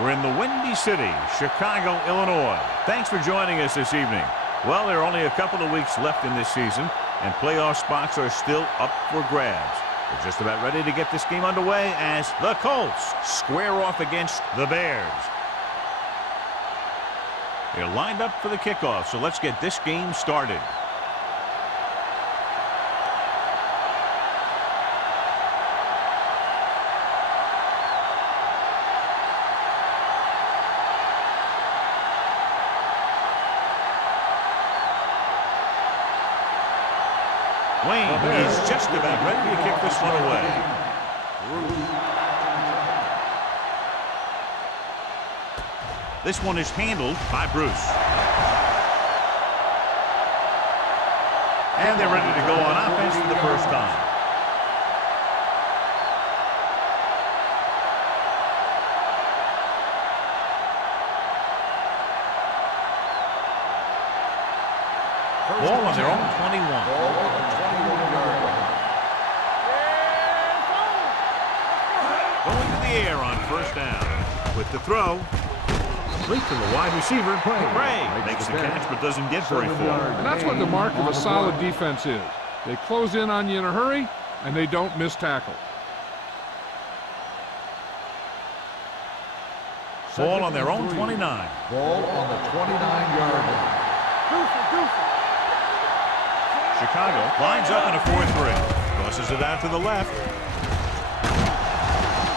We're in the Windy City, Chicago, Illinois. Thanks for joining us this evening. Well, there are only a couple of weeks left in this season, and playoff spots are still up for grabs. We're just about ready to get this game underway as the Colts square off against the Bears. They're lined up for the kickoff, so let's get this game started. Wayne is just about ready to kick this one away. This one is handled by Bruce. And they're ready to go on offense for the first time. Ball on their own 21. Going to the air on first down. With the throw. Complete to the wide receiver. Gray makes the catch but doesn't get very far. And that's what the mark of a solid defense is. They close in on you in a hurry, and they don't miss tackle. Ball on their own 29. Ball on the 29-yard line. Chicago lines up in a 4-3. Tosses it out to the left.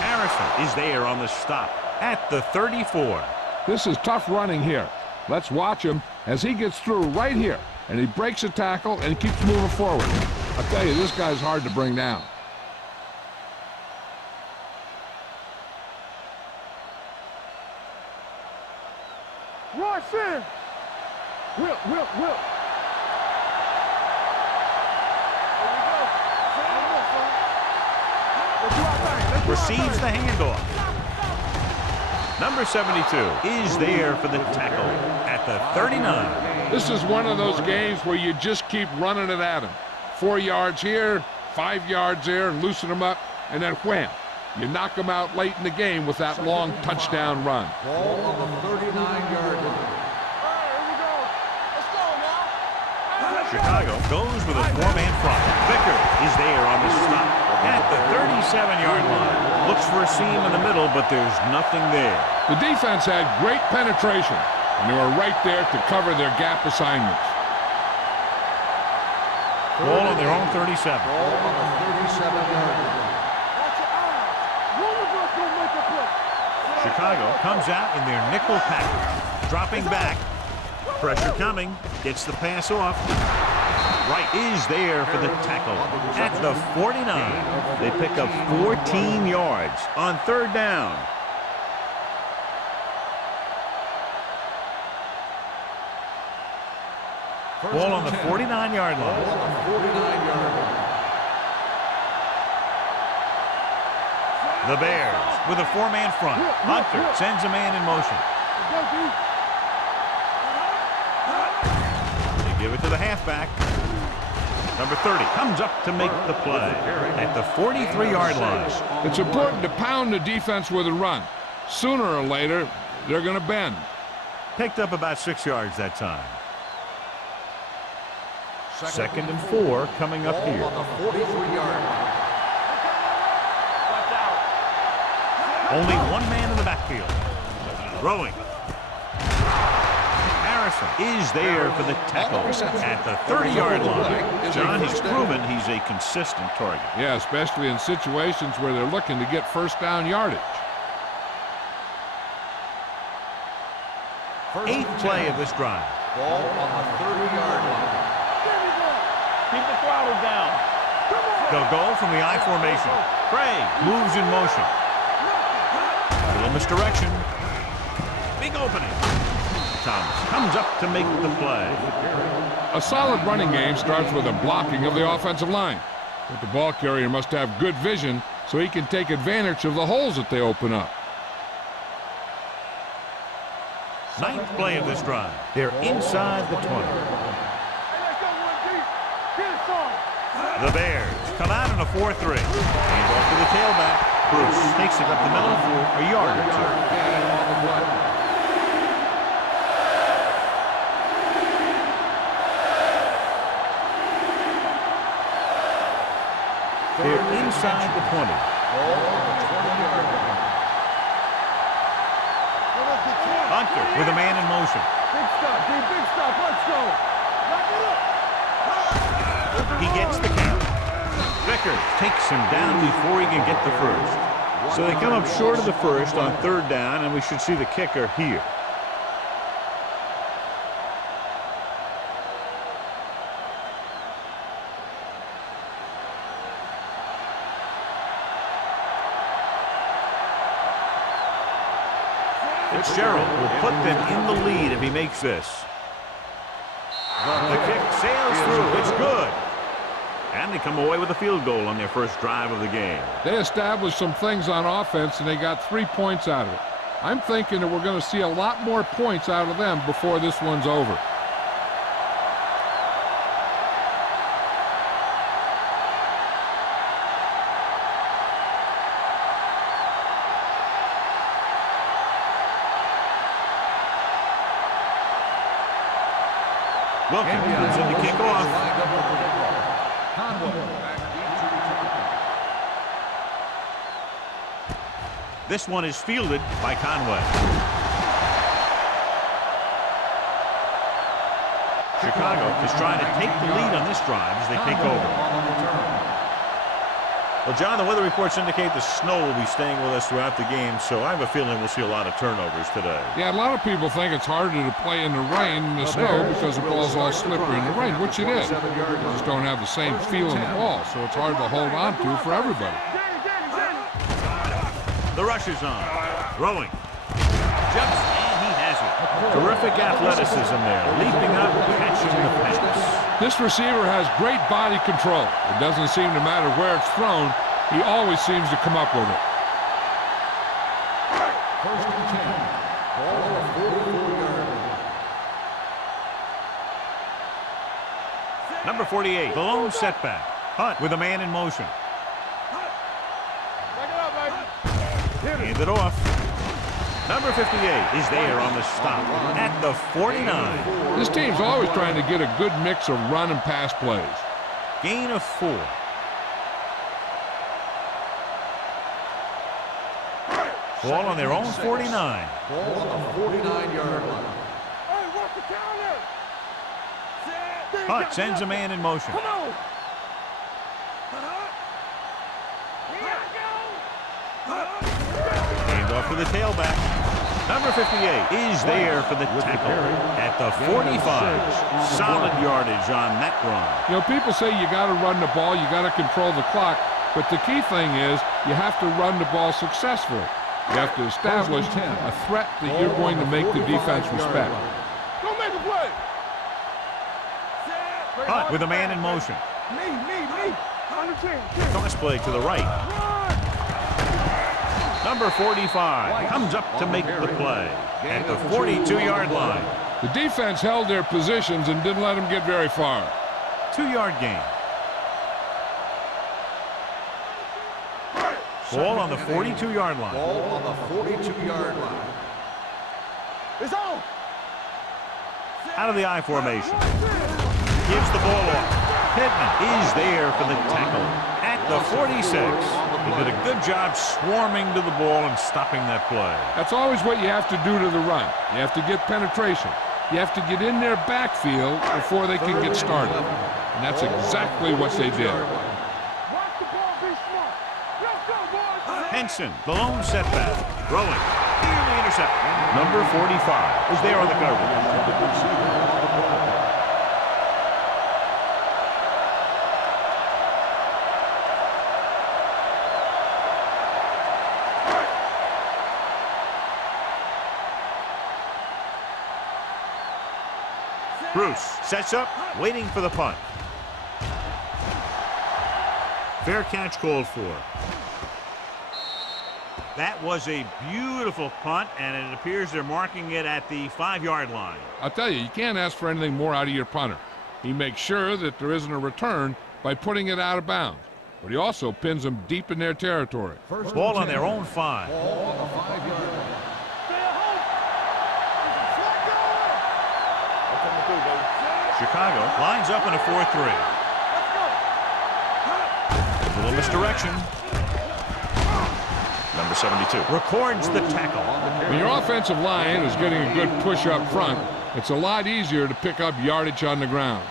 Harrison is there on the stop at the 34. This is tough running here. Let's watch him as he gets through right here. And he breaks a tackle and keeps moving forward. I'll tell you, this guy's hard to bring down. Rush in! Will. Receives the handoff. Number 72 is there for the tackle at the 39. This is one of those games where you just keep running it at him. 4 yards here, 5 yards there, loosen them up, and then wham. You knock them out late in the game with that long touchdown run. Ball on the 39-yard line. Chicago goes with a 4-man front. Vicker is there on the stop at the 37-yard line. Looks for a seam in the middle, but there's nothing there. The defense had great penetration, and they were right there to cover their gap assignments. Ball on their own 37. Ball on the 37-yard line. Chicago comes out in their nickel package. Dropping back. Pressure coming. Gets the pass off. Wright is there for the tackle at the 49. They pick up 14 yards on third down. Ball on the 49-yard line. Ball on the 49-yard line. The Bears with a 4-man front. Hunter sends a man in motion. They give it to the halfback. Number 30 comes up to make the play at the 43-yard line. It's important to pound the defense with a run. Sooner or later, they're going to bend. Picked up about 6 yards that time. 2nd and 4 coming up here. On the 43-yard line. Only one man in the backfield. Throwing. Harrison is there for the tackle at the 30-yard line. John, he's proven he's a consistent target. Yeah, especially in situations where they're looking to get first down yardage. 8th play of this drive. Ball on the 30-yard line. Keep the throttle down. They'll go from the I formation. Craig moves in motion. A little misdirection. Big opening. Thomas comes up to make the play. A solid running game starts with a blocking of the offensive line. But the ball carrier must have good vision so he can take advantage of the holes that they open up. 9th play of this drive. They're inside the 20. The Bears come out in a 4-3. Hand off to the tailback. Bruce takes it up the middle for a yard or two. They're inside the 20. Ball on the 20-yard line. Hunter with a man in motion. Big stop, dude, big stop. Let's go. He gets the count. Vickers takes him down before he can get the first. So they come up short of the first on third down, and we should see the kicker here. Fitzgerald will put them in the lead if he makes this. The kick sails through. It's good. And they come away with a field goal on their first drive of the game. They established some things on offense, and they got 3 points out of it. I'm thinking that we're going to see a lot more points out of them before this one's over. Wilkins comes in to kick off. This one is fielded by Conway. Chicago is trying to take the lead on this drive as they take over. Well, John, the weather reports indicate the snow will be staying with us throughout the game, so I have a feeling we'll see a lot of turnovers today. Yeah, a lot of people think it's harder to play in the rain and the snow because the ball's all slippery in the rain, which it is. You just don't have the same feel in the ball, so it's hard to hold on to for everybody. The rush is on. Throwing. Jumps, and he has it. Terrific athleticism there. Leaping up, catching the pass. This receiver has great body control. It doesn't seem to matter where it's thrown. He always seems to come up with it. First and 10. Ball on the 44-yard line. Number 48, the lone setback. Hunt with a man in motion. Hand it off. Number 58 is there on the stop at the 49. This team's always trying to get a good mix of run and pass plays. Gain of 4. Ball on their own 49. Ball on the 49-yard line. Hey, what's the counter? Hunt sends a man in motion. Come on. Hand off to the tailback. Number 58 is there for the tackle at the 45. Solid yardage on that run. You know, people say you got to run the ball, you got to control the clock, but the key thing is you have to run the ball successfully. You have to establish a threat that you're going to make the defense respect. Don't make a play. Hunt with a man in motion. Me. Understand. Toss play to the right. Number 45 comes up to make the play at the 42-yard line. The defense held their positions and didn't let them get very far. 2-yard gain. Ball on the 42-yard line. Ball on the 42-yard line. It's on. Out of the I formation. Gives the ball off. Pittman is there for the tackle at the 46. He did a good job swarming to the ball and stopping that play. That's always what you have to do to the run. You have to get penetration. You have to get in their backfield before they can get started. And that's exactly what they did. Watch the ball, be smart. Let's go, boys. Henson, the lone setback. Throwing. Nearly intercepted. Number 45 is there on the coverage. Bruce sets up, waiting for the punt. Fair catch called for. That was a beautiful punt, and it appears they're marking it at the 5-yard line. I'll tell you, you can't ask for anything more out of your punter. He makes sure that there isn't a return by putting it out of bounds, but he also pins them deep in their territory. Ball on their own 5. Ball on the 5-yard line. Chicago lines up in a 4-3. A little misdirection. Number 72. Records the tackle. When your offensive line is getting a good push up front, it's a lot easier to pick up yardage on the ground.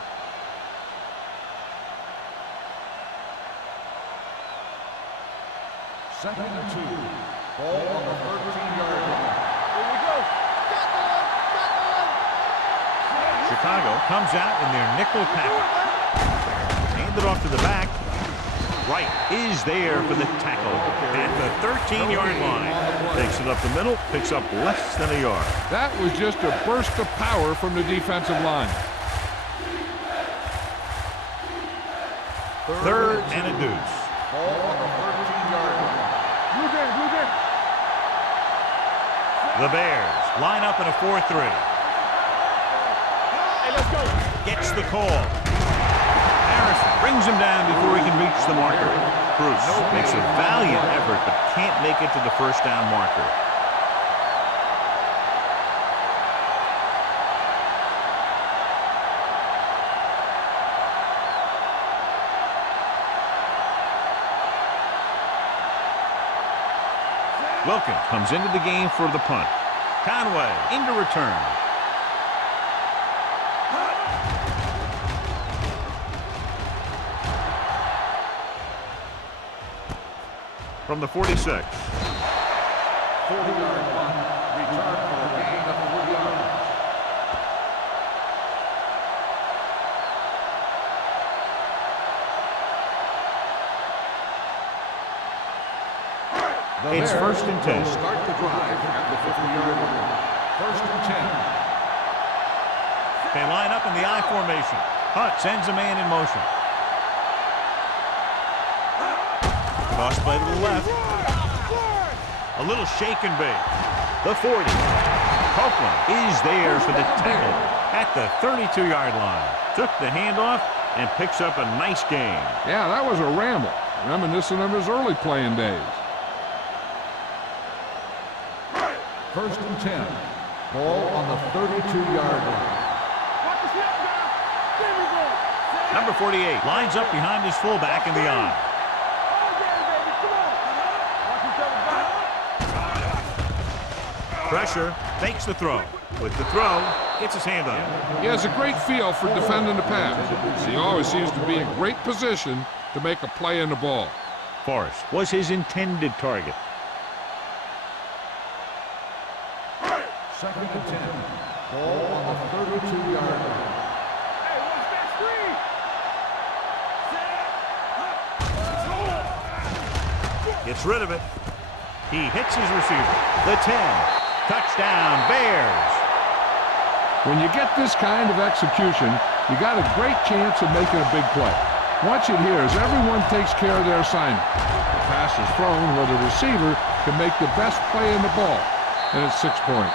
Second and 2. Ball on the 13-yard line. Chicago comes out in their nickel package. Hand it off to the back. Wright is there for the tackle at the 13-yard line. Takes it up the middle, picks up less than a yard. That was just a burst of power from the defensive line. Third and a deuce. Ball on the 13-yard line. The Bears line up in a 4-3. Hey, let's go. Gets the call. Harrison brings him down before he can reach the marker. Bruce makes a valiant effort but can't make it to the first down marker. Wilkins comes into the game for the punt. Conway into return. From the 46. 40-yard punt. Return for a gain of 3 yards. It's first and 10. Start the drive at the 50-yard line. First and 10. They line up in the I formation. Hunt sends a man in motion. Toss play to the left. A little shake and bake. The 40. Copeland is there for the tackle at the 32-yard line. Took the handoff and picks up a nice gain. Yeah, that was a ramble, reminiscent of his early playing days. First and 10. Ball on the 32-yard line. Number 48 lines up behind his fullback in the I. Pressure, fakes the throw. With the throw, gets his hand on it. He has a great feel for defending the pass. He always seems to be in great position to make a play in the ball. Forrest was his intended target. Second and 10. Ball on the 32-yard line. Gets rid of it. He hits his receiver. The 10. Touchdown, Bears. When you get this kind of execution, you got a great chance of making a big play. Watch it here as everyone takes care of their assignment. The pass is thrown where the receiver can make the best play in the ball, and it's 6 points.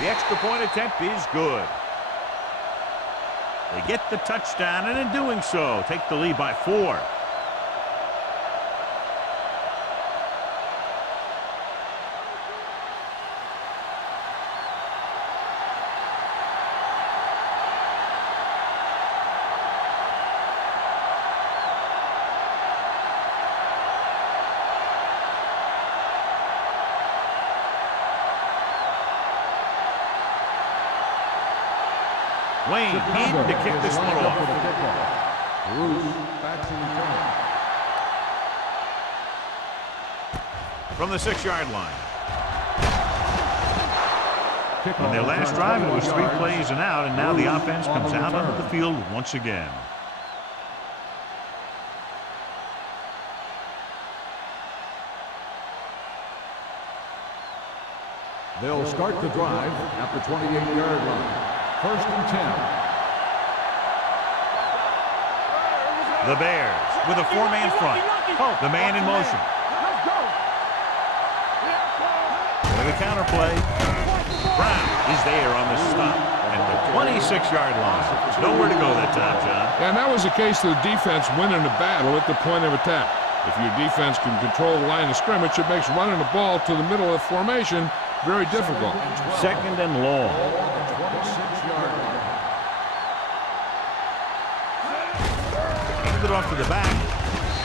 The extra point attempt is good. They get the touchdown, and in doing so, take the lead by 4. Wayne in to kick this one off. Bruce back to return. From the 6-yard line. On their last drive, it was 3 plays and out, and now the offense comes out onto the field once again. They'll start the drive at the 28-yard line. First and 10. The Bears with a four-man front. The man in motion. Let's go. With a counter play. Brown is there on the stop at the 26-yard line. Nowhere to go that time, John. And that was the case of the defense winning the battle at the point of attack. If your defense can control the line of scrimmage, it makes running the ball to the middle of the formation very difficult. Second and long. Hand it off to the back.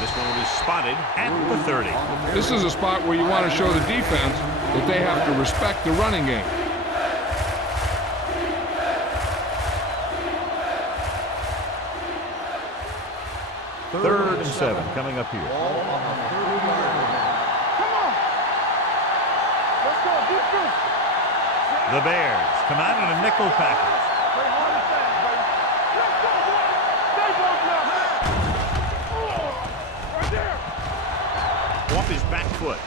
This one will be spotted at the 30. This is a spot where you want to show the defense that they have to respect the running game. Third and 7 coming up here. Come on. Let's go. Defense. The Bears come out in a nickel package. Play hard and fast, baby. Let's go, boy. Stay both now. Right there. Off his back foot.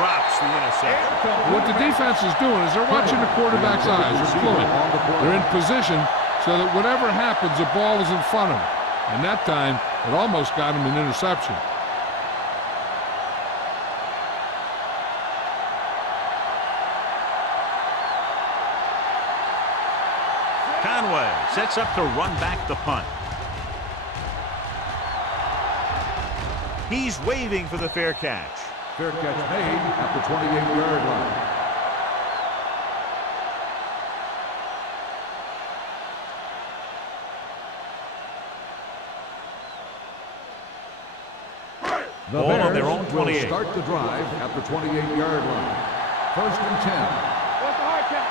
Drops the interception. What the defense is doing is they're watching the quarterback's eyes. They're fluid. They're in position so that whatever happens, the ball is in front of them. And that time, it almost got him an interception. Conway sets up to run back the punt. He's waving for the fair catch. Fair catch made at the 28-yard line. The Ball on Bears their own will 28. start the drive at the 28-yard line. First and 10. What's the hard count?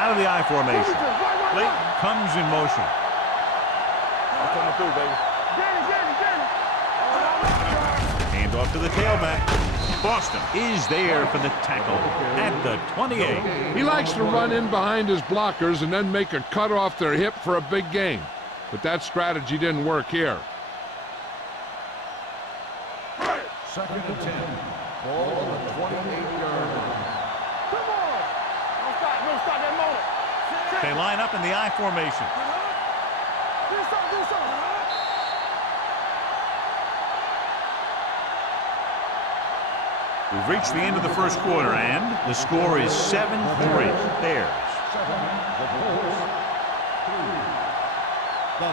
Out of the I formation. Right. Clayton comes in motion. I'm coming through, baby. Get it. Hand off to the tailback. Boston is there for the tackle at the 28. He likes to run in behind his blockers and then make a cut off their hip for a big gain. But that strategy didn't work here. Second and 10. Ball on the 28-yard line. Come on. Don't stop that moment. They line up in the I formation. Do something. We've reached the end of the first quarter, and the score is 7-3. Bears.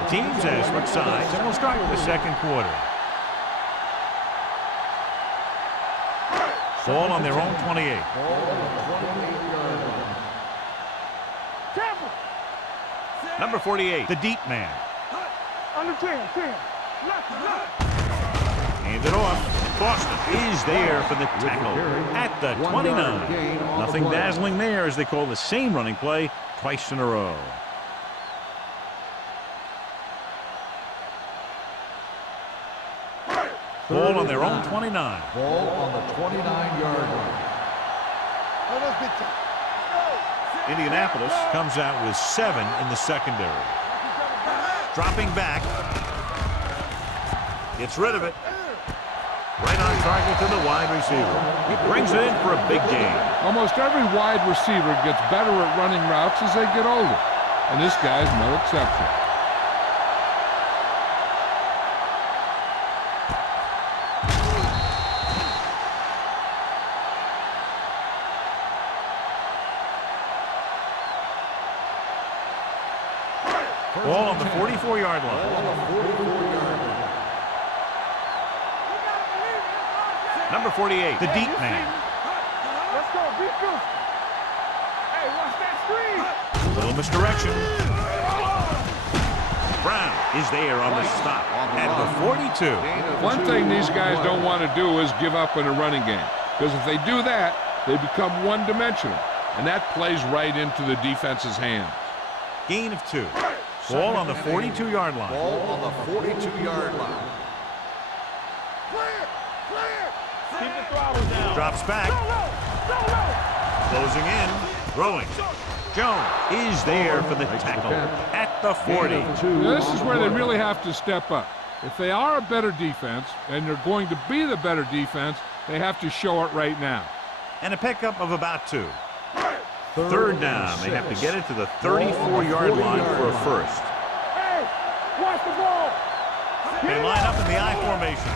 Teams as switch sides, and we'll start with the second quarter. Ball on their own 28. Careful. Number 48, the deep man. Under 10. Left. Hand it off. Boston is there for the tackle at the 29. Nothing dazzling there as they call the same running play twice in a row. Ball on their own 29. Ball on the 29-yard line. Indianapolis comes out with 7 in the secondary. Dropping back. Gets rid of it. Right on target to the wide receiver. He brings it in for a big gain. Almost every wide receiver gets better at running routes as they get older. And this guy's no exception. Ball on the 44-yard line. Number 48, the deep man. Let's go. Be good. Hey, watch that screen. Little misdirection. Brown is there on the stop at the 42. One thing these guys don't want to do is give up in a running game. Because if they do that, they become one-dimensional. And that plays right into the defense's hands. Gain of 2. Ball on the 42-yard line. Ball on the 42-yard line. Clear. Keep the throttle down. Drops back. Closing in. Throwing. Jones is there for the tackle at the 40. This is where they really have to step up. If they are a better defense, and they're going to be the better defense, they have to show it right now. And a pickup of about 2. Third down. They have to get it to the 34-yard line for a first. Hey, watch the ball. They line up in the I formation.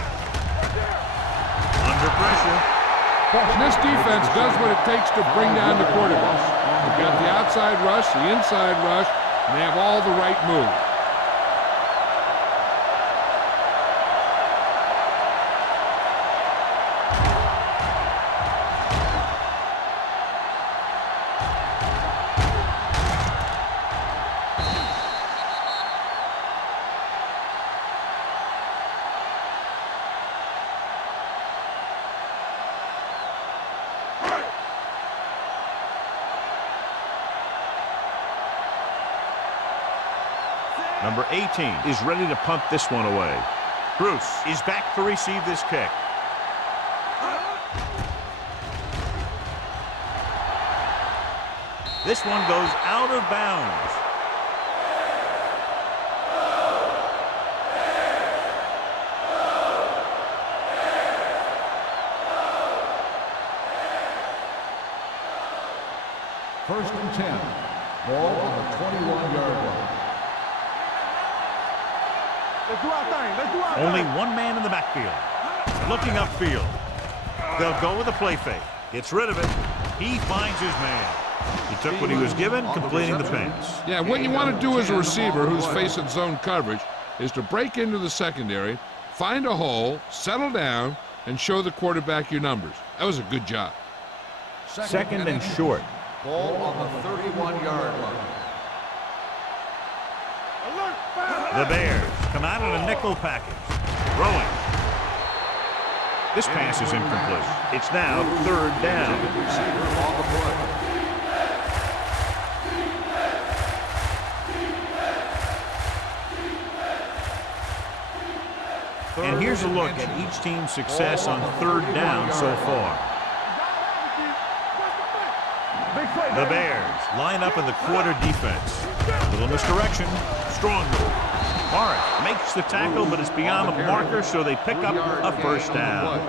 Under pressure. And this defense does what it takes to bring down the quarterback. They've got the outside rush, the inside rush, and they have all the right moves. Number 18 is ready to punt this one away. Bruce is back to receive this kick. This one goes out of bounds. First and 10. Ball on the 21-yard line. Let's do our thing. Let's do our Only thing. one man in the backfield. Looking upfield. They'll go with a play fake. Gets rid of it. He finds his man. He took what he was given, completing the pass. Yeah, what you want to do as a receiver who's facing zone coverage is to break into the secondary, find a hole, settle down, and show the quarterback your numbers. That was a good job. Second and short. Ball on the 31-yard line. Alert, fire. The Bears come out in a nickel package. Throwing. This pass is incomplete. It's now third down. Receiver on the play. And here's a look at each team's success on third down so far. Big play, The baby. Bears line up in the quarter defense. Little misdirection. Strong move. Morris makes the tackle, but it's beyond the marker, so they pick up a first down.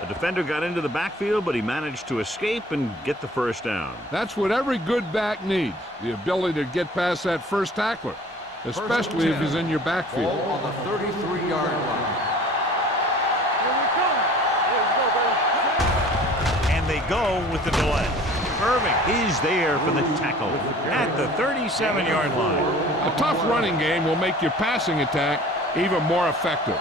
The defender got into the backfield, but he managed to escape and get the first down. That's what every good back needs, the ability to get past that first tackler, especially if he's in your backfield. Ball on the 33-yard line. Here we come. Here we go, baby. And they go with the delay. Irving is there for the tackle at the 37-yard line. A tough running game will make your passing attack even more effective.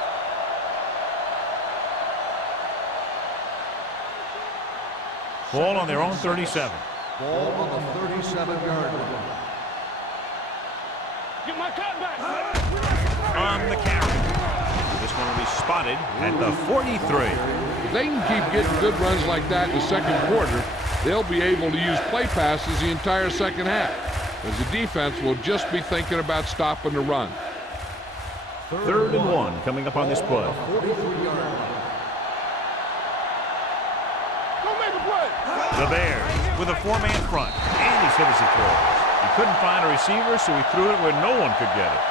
Ball on their own 37. Ball on the 37-yard line. Get my cut back. On the carry. This one will be spotted at the 43. If they can keep getting good runs like that in the second quarter, they'll be able to use play passes the entire second half, as the defense will just be thinking about stopping the run. Third and one coming up on this play. 43-yard line. Go make a play. The Bears with a four-man front. And he's hit as he throws. He couldn't find a receiver, so he threw it where no one could get it.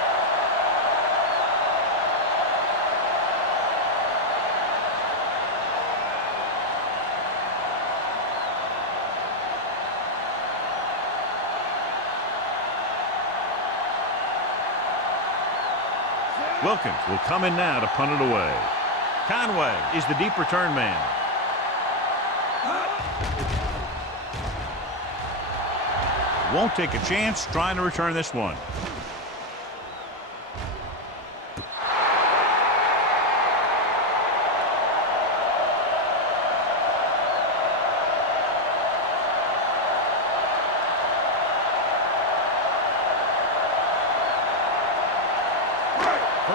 Wilkins will come in now to punt it away. Conway is the deep return man. Won't take a chance trying to return this one.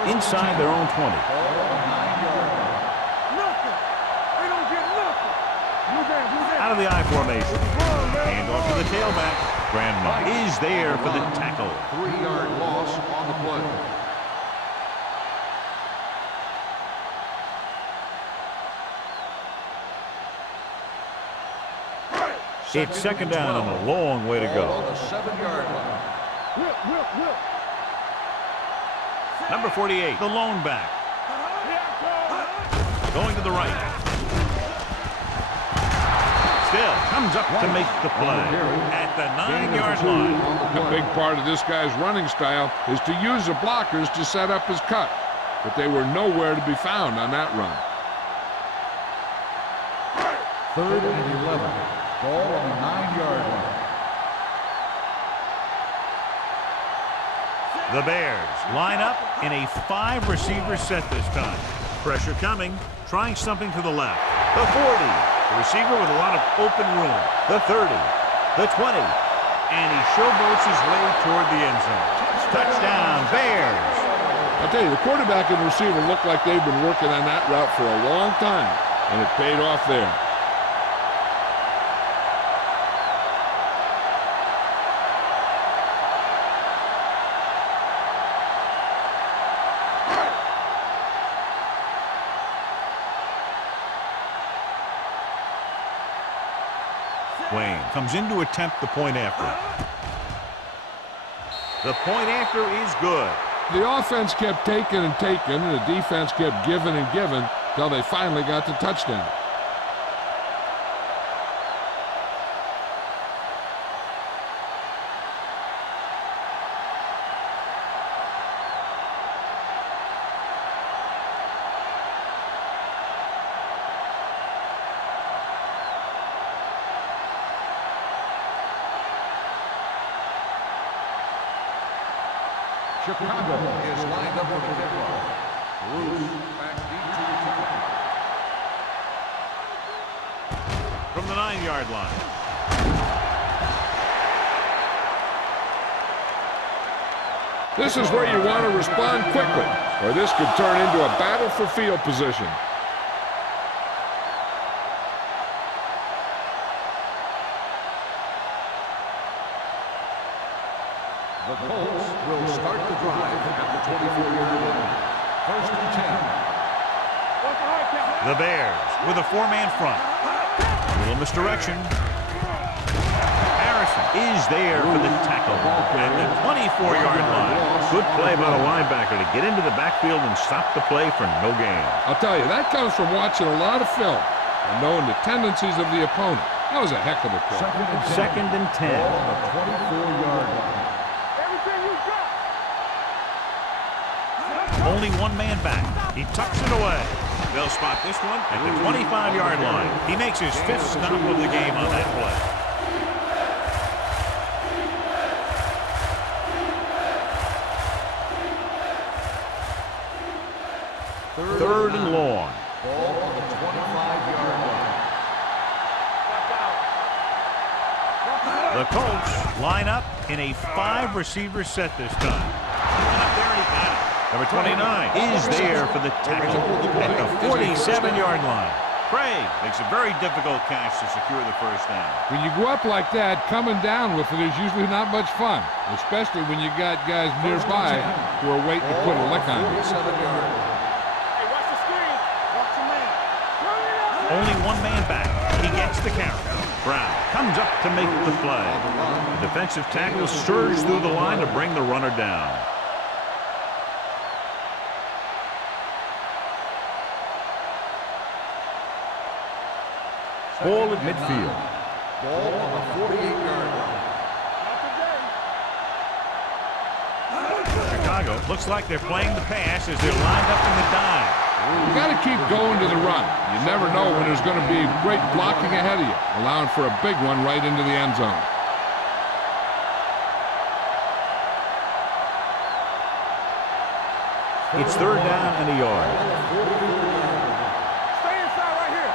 Inside their own 20. Nothing. They don't get nothing. Blue game, blue game. Out of the I formation. Hand off to the tailback. Grandma is there for the tackle. 3-yard loss on the play. It's second down and a long way to Ball go. on the 7-yard line. Whip, whip, whip. Number 48, the lone back. Yeah, Going to the right. Still comes up to make the play at the 9-yard line. A big part of this guy's running style is to use the blockers to set up his cut. but they were nowhere to be found on that run. 3rd and 11. Ball on the 9-yard line. The Bears line up in a 5-receiver set this time. Pressure coming, trying something to the left. The 40. The receiver with a lot of open room. The 30. The 20. And he showboats his way toward the end zone. Touchdown, Bears. I'll tell you, the quarterback and the receiver look like they've been working on that route for a long time, and it paid off there. Wayne comes in to attempt the point after. The point after is good. The offense kept taking and taking, and the defense kept giving and giving till they finally got the touchdown. Chicago is lined up for the kickoff. Bruce back deep to the From the 9-yard line. This is where you want to respond quickly, or this could turn into a battle for field position. The Colts will start the drive at the 24-yard line. 1st and 10. The Bears with a 4-man front. A little misdirection. Harrison is there for the tackle at the 24-yard line. Good play by the linebacker to get into the backfield and stop the play for no gain. I'll tell you, that comes from watching a lot of film and knowing the tendencies of the opponent. That was a heck of a play. 2nd and 10. Ball on the 24-yard line. Only one man back. He tucks it away. They'll spot this one at the 25-yard line. He makes his 5th stop of the game on that play. Third and long. Ball on the 25-yard line. The Colts line up in a 5-receiver set this time. Up there and he got it. Number 29 is there for the tackle at the 47-yard line. Craig makes a very difficult catch to secure the first down. When you go up like that, coming down with it is usually not much fun, especially when you got guys nearby who are waiting to put a lick on you. Hey, watch the screen. Watch your man. Only one man back. He gets the carry. Brown comes up to make the play. The defensive tackle surges through the line to bring the runner down. Ball at midfield. Ball on the 48-yard line. Chicago looks like they're playing the pass as they're lined up in the dime. You got to keep going to the run. You never know when there's going to be great blocking ahead of you, allowing for a big one right into the end zone. It's 3rd down and a yard. Stay inside right here.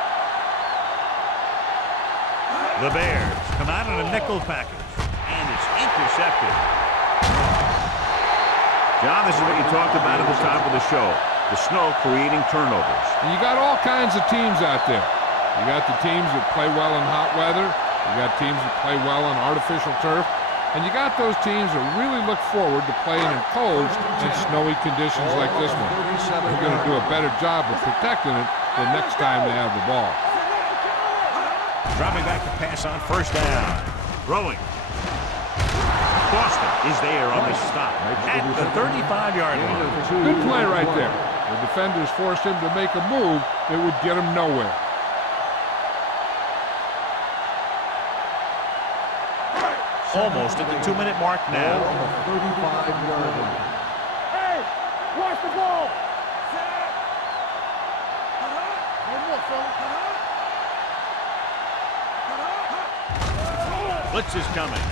The Bears come out in a nickel package, and it's intercepted. John, this is what you talked about at the top of the show. The snow creating turnovers. And you got all kinds of teams out there. You got the teams that play well in hot weather. You got teams that play well on artificial turf. And you got those teams that really look forward to playing in cold and snowy conditions like this one. They're going to do a better job of protecting it the next time they have the ball. Dropping back to pass on 1st down. Throwing. Boston is there on the stop at the 35-yard line. Good play right there. The defenders forced him to make a move that would get him nowhere. Almost at the 2-minute mark now. Ball on the 35-yard line. Hey, watch the ball. Blitz is coming.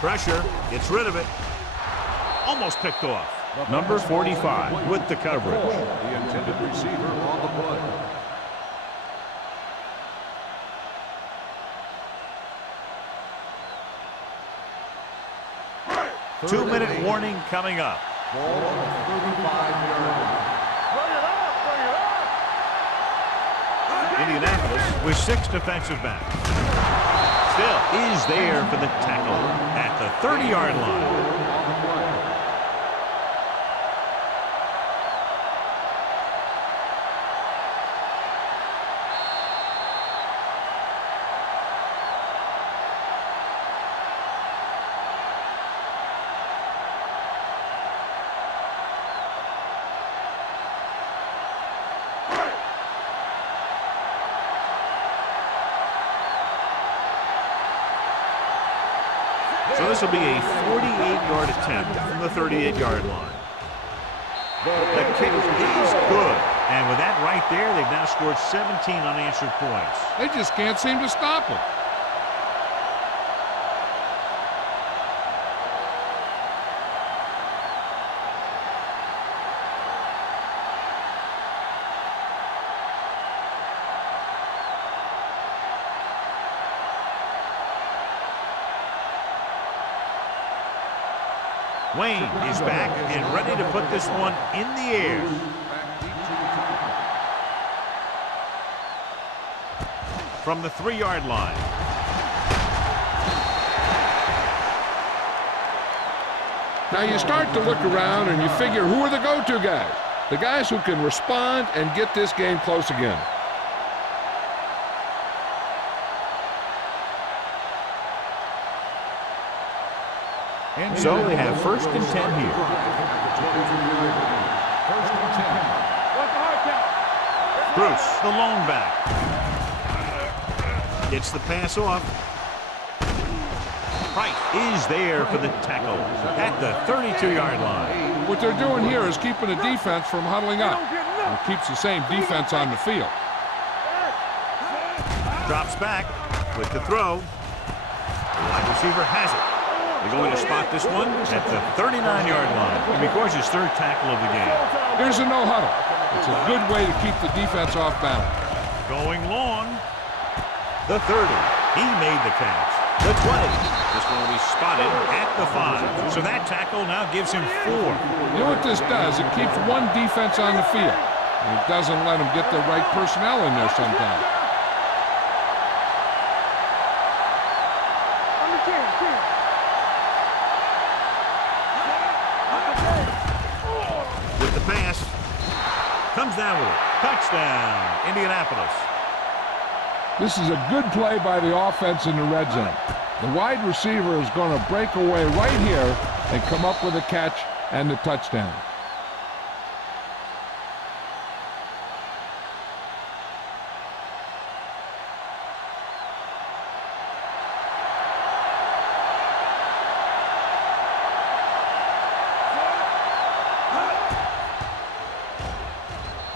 Pressure. Gets rid of it. Almost picked off. Number 45 with the coverage. The intended receiver on the play. 2-minute warning coming up. Ball on the 35-yard line. Indianapolis with 6 defensive backs. Still is there for the tackle at the 30-yard line. So this will be a 48-yard attempt from the 38-yard line. The kick is good. And with that right there, they've now scored 17 unanswered points. They just can't seem to stop him. Wayne is back and ready to put this one in the air. From the 3-yard line. Now you start to look around and you figure, who are the go-to guys? The guys who can respond and get this game close again. So they have 1st and 10 here. 1st and 10. Bruce, the lone back. Gets the pass off. Price is there for the tackle at the 32-yard line. What they're doing here is keeping the defense from huddling up. And it keeps the same defense on the field. Drops back with the throw. The wide receiver has it. They're going to spot this one at the 39-yard line. And of course, his 3rd tackle of the game. Here's a no huddle. It's a good way to keep the defense off balance. Going long. The 30. He made the catch. The 20. This one will be spotted at the 5. So that tackle now gives him 4. You know what this does? It keeps one defense on the field. And it doesn't let them get the right personnel in there sometimes. With the pass. Comes down with it. Touchdown, Indianapolis. This is a good play by the offense in the red zone. The wide receiver is going to break away right here and come up with a catch and the touchdown.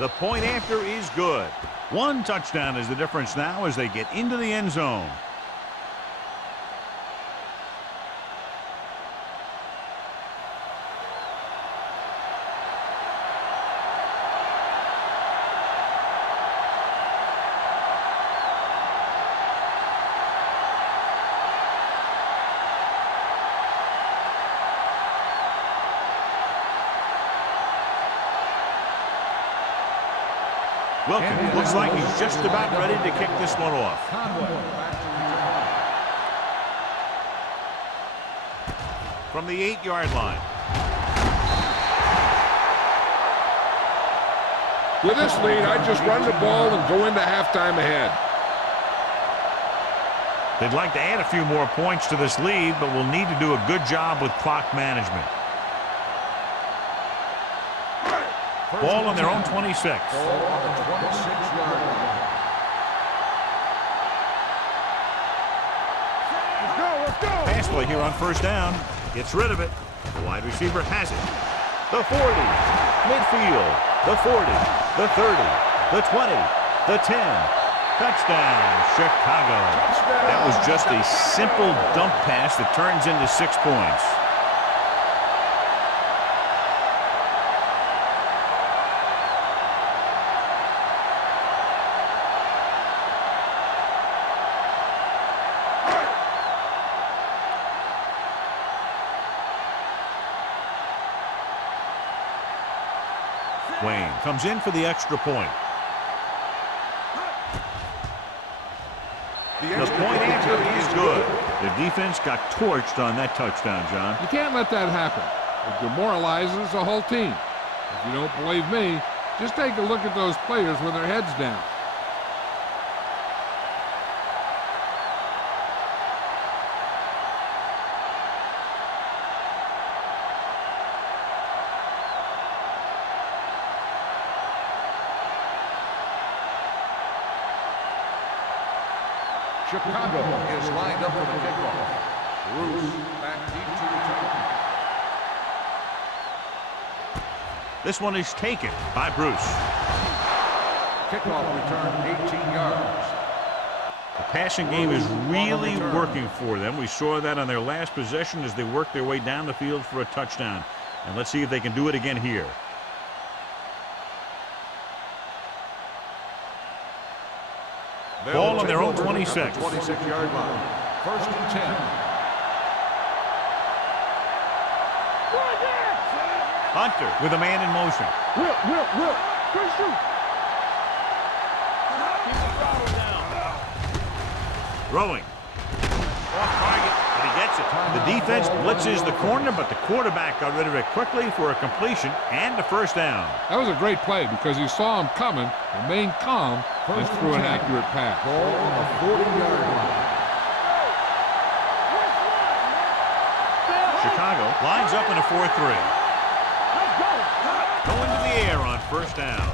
The point after is good. 1 touchdown is the difference now as they get into the end zone. Wilkins looks like he's just about ready to kick this one off. From the 8-yard line. With this lead, I just run the ball and go into halftime ahead. They'd like to add a few more points to this lead, but will need to do a good job with clock management. Ball on their own 26. Ball on the 26-yard line. Let's go. Pass play here on 1st down. Gets rid of it. The wide receiver has it. The 40. Midfield. The 40. The 30. The 20. The 10. Touchdown, Chicago. That was just a simple dump pass that turns into 6 points. Wayne comes in for the extra point. The point after is good. The defense got torched on that touchdown, John. You can't let that happen. It demoralizes the whole team. If you don't believe me, just take a look at those players with their heads down. Chicago is lined up for the kickoff. Bruce back deep to return. This one is taken by Bruce. Kickoff return 18 yards. The passing game is really working for them. We saw that on their last possession as they worked their way down the field for a touchdown. And let's see if they can do it again here. Ball on their own 26. 26-yard line. First and 10. Hunter with a man in motion. Will. Good shoot. Keep the throttle down. Throwing. Off target, but he gets it. The defense blitzes the corner, but the quarterback got rid of it quickly for a completion and a first down. That was a great play because he saw him coming, remained calm, and threw an accurate pass. Ball on the 40-yard line. Chicago lines up in a 4-3. Going to the air on first down.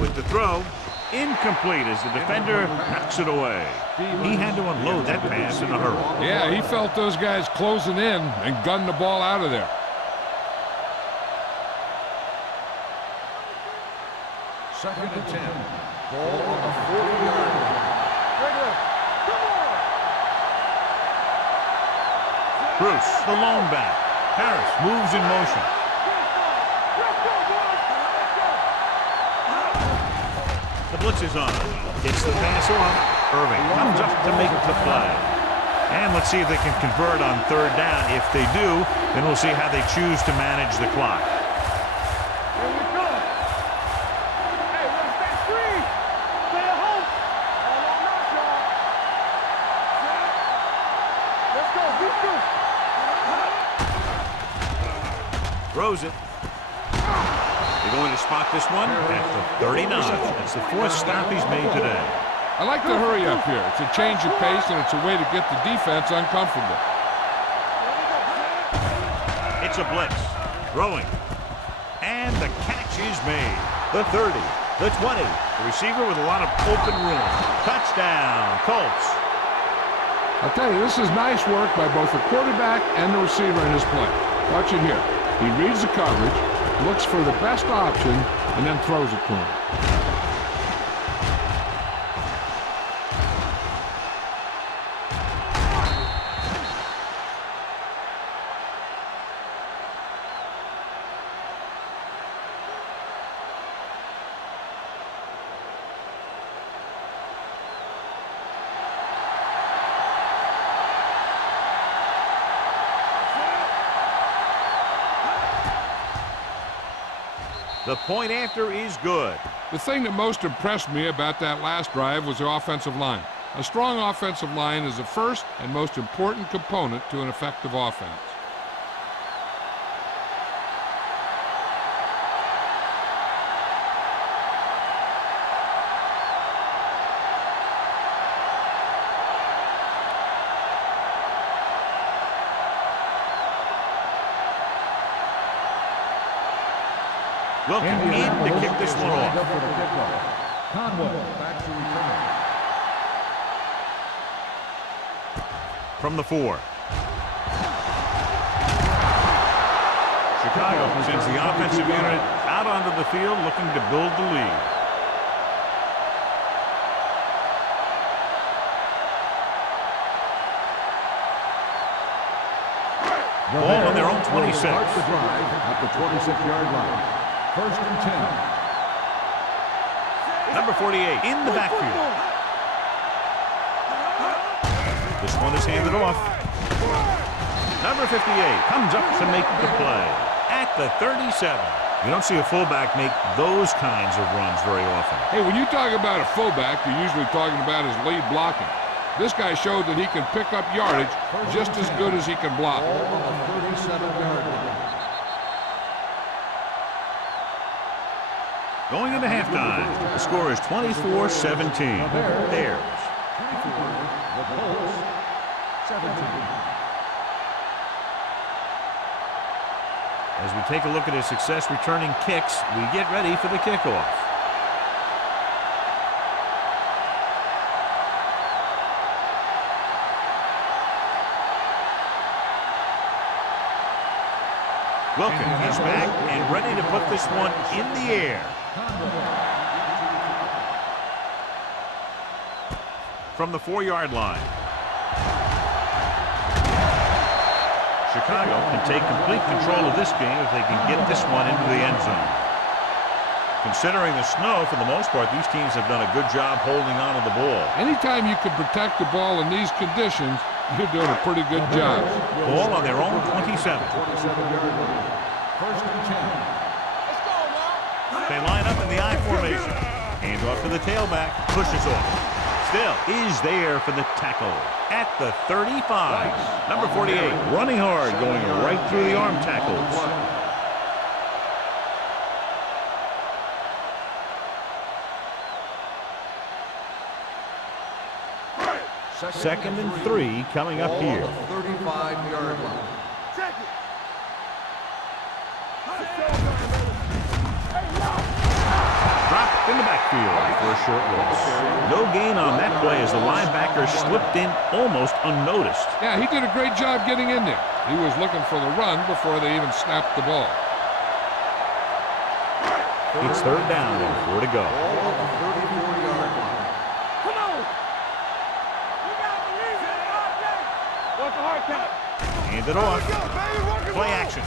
With the throw, incomplete as the defender knocks it away. He had to unload that pass in a hurry. Yeah, he felt those guys closing in and gunned the ball out of there. Second and 10. Ball on the 40-yard line. Bruce, the lone back. Harris moves in motion. The blitz is on. Gets the pass off. Irving comes up to make the play. And let's see if they can convert on third down. If they do, then we'll see how they choose to manage the clock. Throws it. They're going to spot this one at the 39. That's the fourth stop he's made today. I like the hurry up here. It's a change of pace, and it's a way to get the defense uncomfortable. It's a blitz. Throwing. And the catch is made. The 30. The 20. The receiver with a lot of open room. Touchdown, Colts. I'll tell you, this is nice work by both the quarterback and the receiver in his play. Watch it here. He reads the coverage, looks for the best option, and then throws it to him. The point after is good. The thing that most impressed me about that last drive was the offensive line. A strong offensive line is the first and most important component to an effective offense. Wilkin in to kick this one off. Conway back to return. From the 4. Chicago sends the offensive unit out onto the field looking to build the lead. Ball on their own 26. Start the drive at the 26-yard line. First and 10. Number 48 in the backfield. This one is handed off. Number 58 comes up to make the play at the 37. You don't see a fullback make those kinds of runs very often. Hey, when you talk about a fullback, you're usually talking about his lead blocking. This guy showed that he can pick up yardage just as good as he can block. Ball on the 37-yard line. Going into halftime, the score is 24-17. Bears. 24, the Colts, 17. As we take a look at his success returning kicks, we get ready for the kickoff. Wilkins is back and ready to put this one in the air. From the 4-yard line. Chicago can take complete control of this game if they can get this one into the end zone. Considering the snow, for the most part, these teams have done a good job holding on to the ball. Anytime you can protect the ball in these conditions, you're doing a pretty good job. Ball on their own 27. 27-yard line. First and 10. Let's go, man. They line up in the I formation. Hand off to the tailback. Pushes off. Still is there for the tackle at the 35. Number 48 running hard, going right through the arm tackles. Second and 3 coming up here. 35-yard line. Check it. Dropped in the backfield for a short loss. No gain on that play as the linebacker slipped in almost unnoticed. Yeah, he did a great job getting in there. He was looking for the run before they even snapped the ball. It's third down and 4 to go. Ball on the 34-yard line. Come on. You got to believe it, RJ. What's the hard count? Hand it off. Go, baby. Work it Play out. action.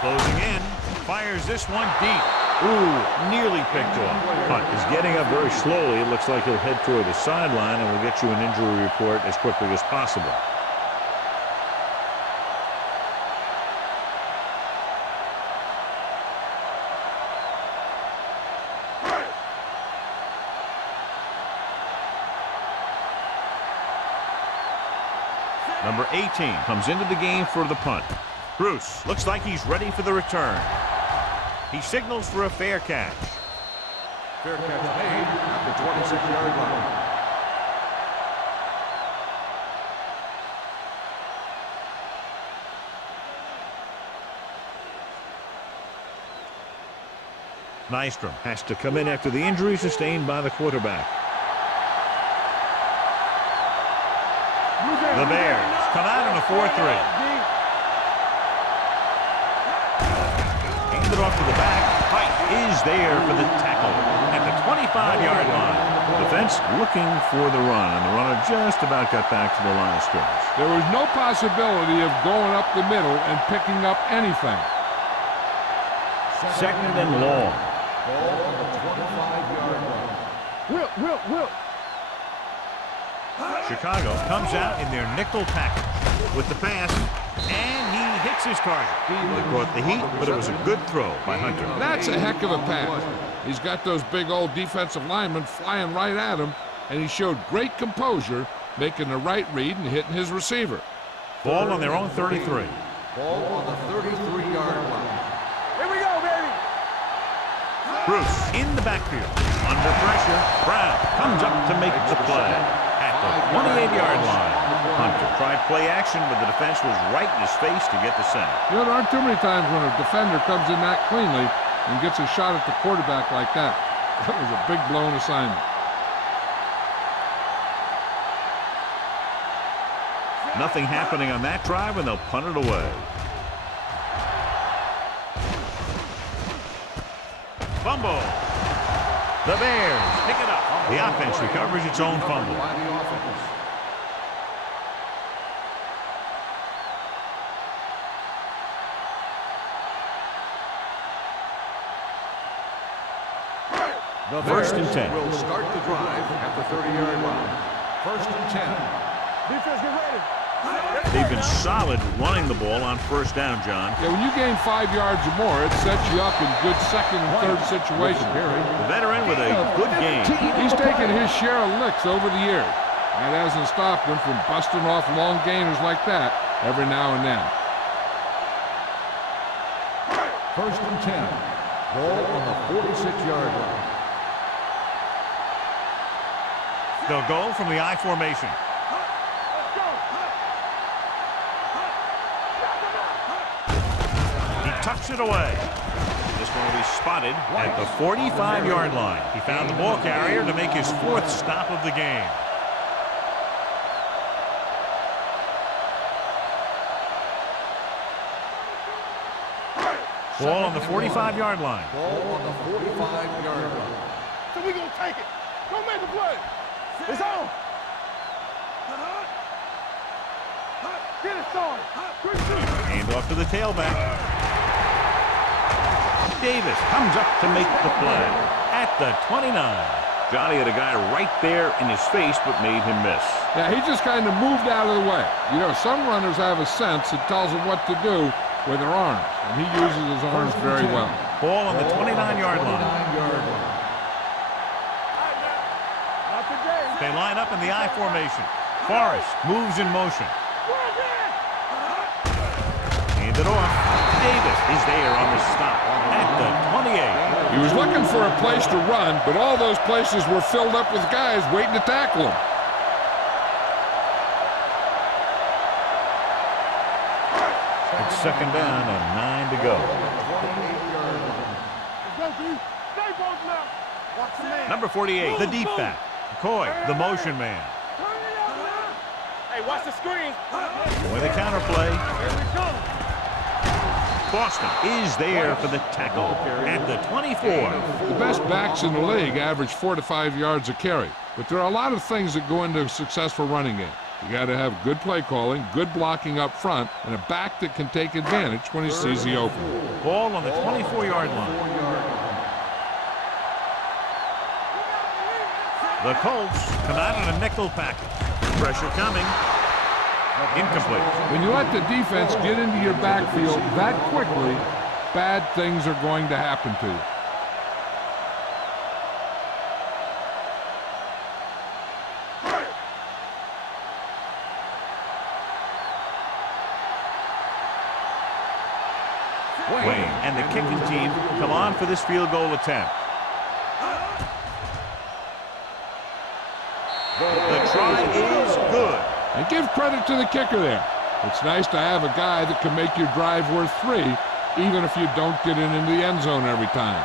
Closing in. Fires this one deep. Ooh, nearly picked off. Hunt is getting up very slowly. It looks like he'll head toward the sideline, and we'll get you an injury report as quickly as possible. Number 18 comes into the game for the punt. Bruce looks like he's ready for the return. He signals for a fair catch. Fair catch made at the 26-yard line. Nystrom has to come in after the injury sustained by the quarterback. The Bears come out in a 4-3. Handed off to the back. Height is there for the tackle at the 25-yard line. Defense looking for the run, and the runner just about got back to the line of scrimmage. There was no possibility of going up the middle and picking up anything. Second and long. Ball on the 25-yard line. Will. Chicago comes out in their nickel package with the pass, and he hits his target. He caught the heat, but it was a good throw by Hunter. That's a heck of a pass. He's got those big old defensive linemen flying right at him, and he showed great composure, making the right read and hitting his receiver. Ball on their own 33. Ball on the 33-yard line. Here we go, baby. Bruce in the backfield. Under pressure, Brown comes up to make the play at the 28-yard line. Hunter tried play action, but the defense was right in his face to get the center. You know, there aren't too many times when a defender comes in that cleanly and gets a shot at the quarterback like that. That was a big blown assignment. Nothing happening on that drive, and they'll punt it away. Fumble. The Bears pick it up. The offense recovers its own fumble. By the offense. The First and Bears 10. will start the drive at the 30-yard line. First and 10. Defense, get ready. They've been solid running the ball on first down, John. Yeah, when you gain 5 yards or more, it sets you up in good second and third situations. The veteran with a good game. He's taken his share of licks over the years. That hasn't stopped him from busting off long gainers like that every now and then. First and 10. Ball on the 46-yard line. They'll go from the I formation. He tucks it away. This one will be spotted at the 45-yard line. He found the ball carrier to make his 4th stop of the game. Ball on the 45-yard line. Ball on the 45-yard line. So we gonna take it. Don't make the play. It's on. Get it started. Quick shoot. Hand off to the tailback. Davis comes up to make the play at the 29. Johnny had a guy right there in his face, but made him miss. Yeah, he just kind of moved out of the way. You know, some runners have a sense that tells them what to do with their arms, and he uses his arms very well. Ball on the 29-yard line. Not today. They line up in the I formation. Forrest moves in motion. Hand it off. Davis is there on the stop at the 28. He was looking for a place to run, but all those places were filled up with guys waiting to tackle him. It's second down and 9 to go. Number 48, the deep back. McCoy, the motion man. Hey, watch the screen. With a counterplay. Here we go. Boston is there for the tackle at the 24. The best backs in the league average 4 to 5 yards a carry, but there are a lot of things that go into a successful running game. You got to have good play calling, good blocking up front, and a back that can take advantage when he sees the opening. Ball on the 24-yard line. The Colts come out in a nickel package. Pressure coming. Incomplete. When you let the defense get into your backfield that quickly, bad things are going to happen to you. Wayne and the kicking team come on for this field goal attempt. The try is good. And give credit to the kicker there. It's nice to have a guy that can make your drive worth 3, even if you don't get it into the end zone every time.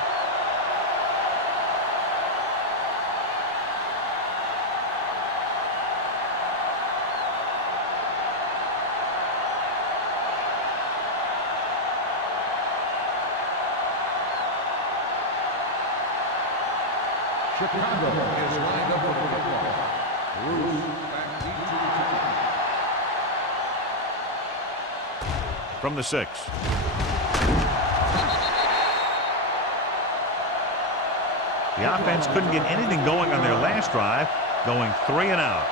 Chicago is lined up with the football. Bruce back deep to the From the 6. The offense couldn't get anything going on their last drive, going 3 and out.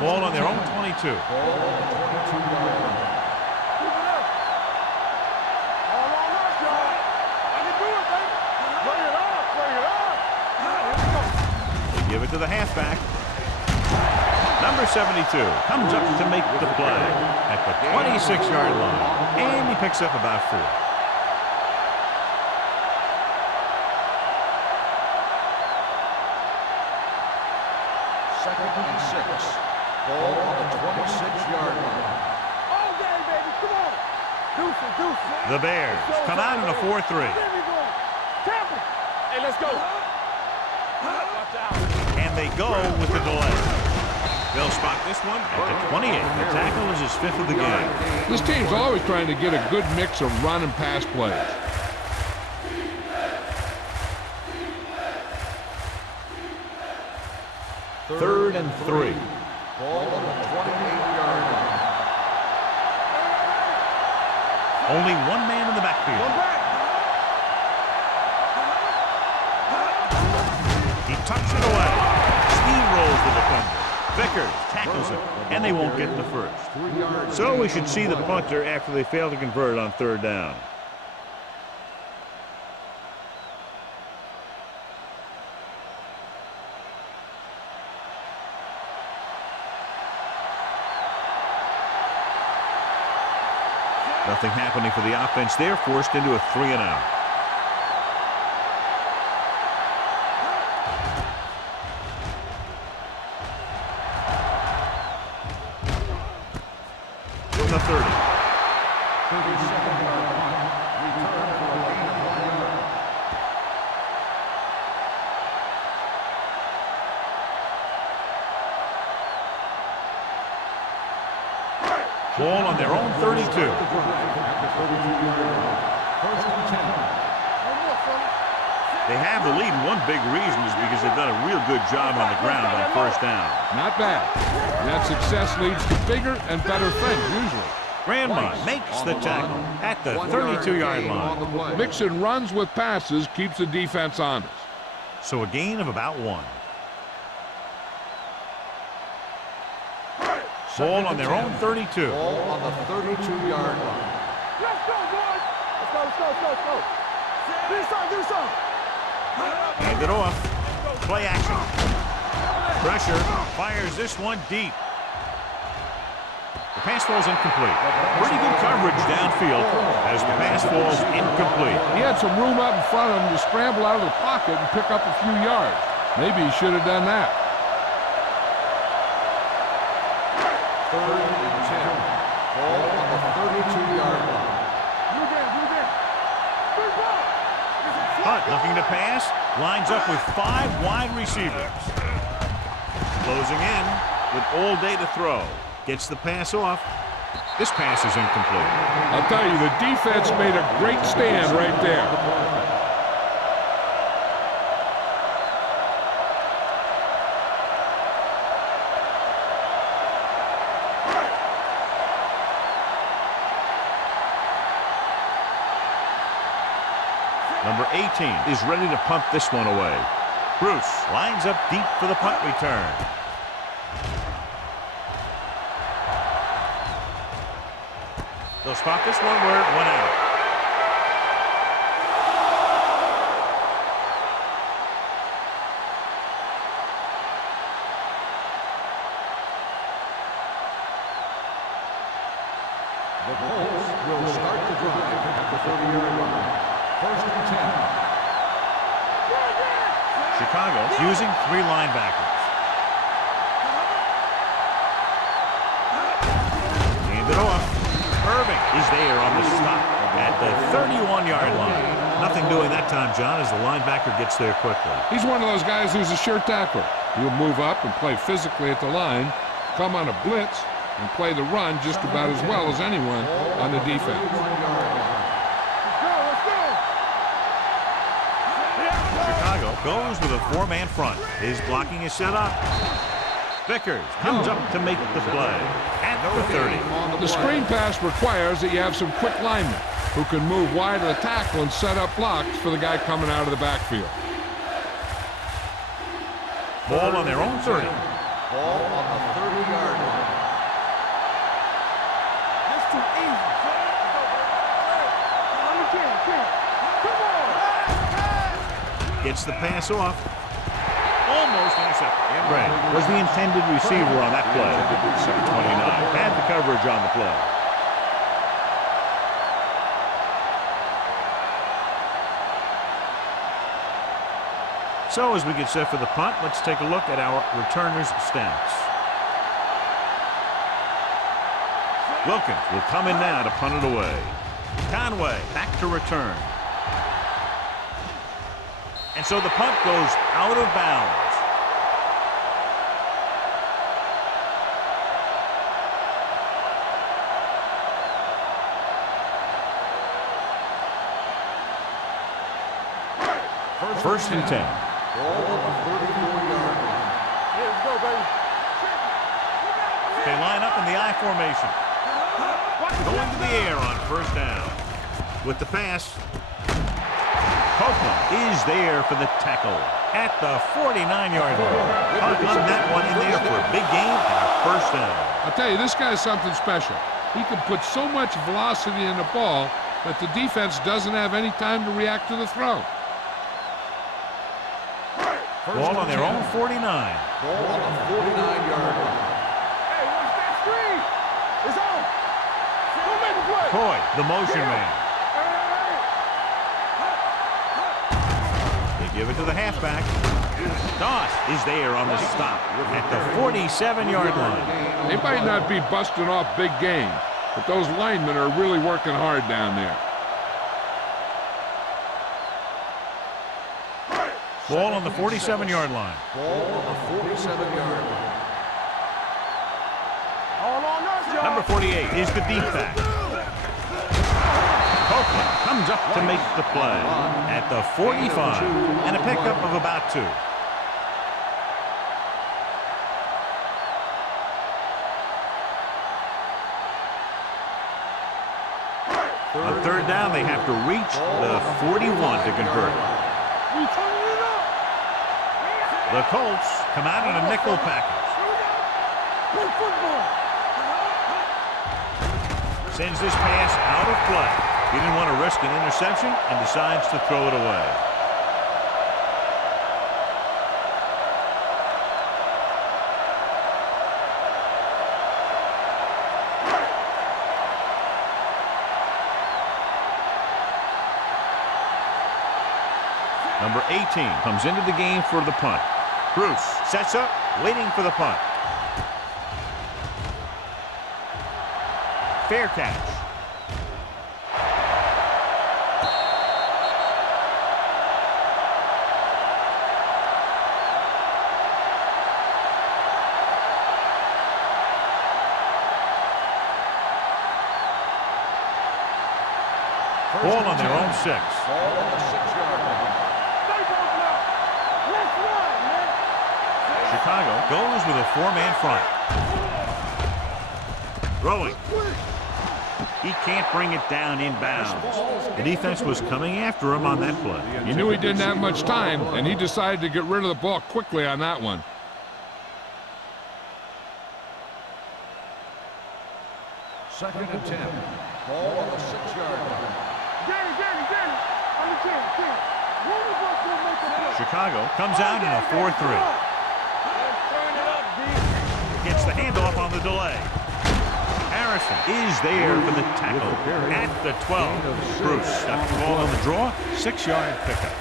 Ball on their own 22. ball on the 22-yard line. Keep it up. All on us, y'all. I can do it, baby. Bring it on. Bring it on. Here we go. They give it to the halfback. Number 72 comes up to make the play at the 26-yard line, and he picks up about 4. Second and 6. Ball on the 26-yard line. All day, baby. Come on. Deuce it, deuce it. The Bears come out in a 4-3. There we go. Tap it. Hey, let's go. Watch out. And they go with the delay. They'll spot this one at the 28. The tackle is his 5th of the game. This team's always trying to get a good mix of run and pass plays. Third and 3. Ball on the 28-yard line. Only one man in the backfield. Go back. He tucks it away. Steamrolls the defender. Vickers tackles him, and they won't get the first. So we should see the punter after they fail to convert on third down. Nothing happening for the offense there, forced into a 3-and-out. From the 30. 37-yard line. Return for a gain of 1 yard. Ball on their own 32. At the 32-yard line. First and 10. They have the lead, and one big reason is because they've done a real good job on the ground on first down. Not bad. And that success leads to bigger and better things, usually. Grandma makes the tackle at the 32-yard line. Mixing runs with passes keeps the defense honest. So a gain of about 1. Ball on their own 32. Ball on the 32-yard line. Let's go, boys. Let's go. Do something. Hand it off. Play action. Pressure. Fires this one deep. The pass falls incomplete. Pretty good coverage downfield as the pass falls incomplete. He had some room up in front of him to scramble out of the pocket and pick up a few yards. Maybe he should have done that. Third and 10. Ball on the 32-yard line. Hunt looking to pass. Lines up with 5 wide receivers. Closing in with all day to throw. Gets the pass off. This pass is incomplete. I'll tell you, the defense made a great stand right there. Number 18 is ready to punt this one away. Bruce lines up deep for the punt return. They'll spot this one where it went out. The Colts will start the drive at the 30-yard line. First and 10. Chicago using 3 linebackers. Hand it off. Irving is there on the stop at the 31-yard line. Nothing doing that time, John, as the linebacker gets there quickly. He's one of those guys who's a sure tackler. He'll move up and play physically at the line, come on a blitz, and play the run just about as well as anyone on the defense. Chicago goes with a 4-man front. His blocking is set up. Vickers comes up to make the play at the 30. The screen pass requires that you have some quick linemen who can move wide of the tackle and set up blocks for the guy coming out of the backfield. Ball on their own 30. Ball on the 30-yard line. That's too easy. Come on. Gets the pass off. Almost intercepted. Right. Was the intended receiver on that play. 29. Had the coverage on the play. So as we get set for the punt, let's take a look at our returners' stats. Wilkins will come in now to punt it away. Conway back to return. And so the punt goes out of bounds. First and 10. Ball on the 34-yard line. Let's go, baby. They line up in the I formation. Going to the air on first down. With the pass, Copeland is there for the tackle at the 49-yard line. Hugging that one in there for a big gain and a first down. I'll tell you, this guy's something special. He can put so much velocity in the ball that the defense doesn't have any time to react to the throw. Ball on their own 49. Ball on the 49-yard line. Hey, watch that screen. It's on. Go make a play. Coy, the motion man. They give it to the halfback. Doss is there on the stop at the 47-yard line. They might not be busting off big game, but those linemen are really working hard down there. Ball on the 47-yard line. Ball on the 47-yard line. All on us, y'all. Number 48 is the deep back. Copeland comes up to make the play at the 45 and a pickup of about 2. On third down, they have to reach the 41 to convert. We turning it up. The Colts come out in a nickel package. Play football. Sends this pass out of play. He didn't want to risk an interception and decides to throw it away. Number 18 comes into the game for the punt. Bruce sets up, waiting for the punt. Fair catch. Ball on their own 6. Ball on the 6-yard line. Stay broken up. Let's run, man. Chicago goes with a 4-man front. Throwing. He can't bring it down inbounds. The defense was coming after him on that play. He knew he didn't have much time, and he decided to get rid of the ball quickly on that one. Second and 10. Ball on the 6-yard line. Danny. On the 10. One of us will make a play. Chicago comes out in a 4-3. Let's turn it up, D. Gets the handoff on the delay. Harrison is there for the tackle at the 12. Bruce stops the ball on the draw. 6-yard pickup.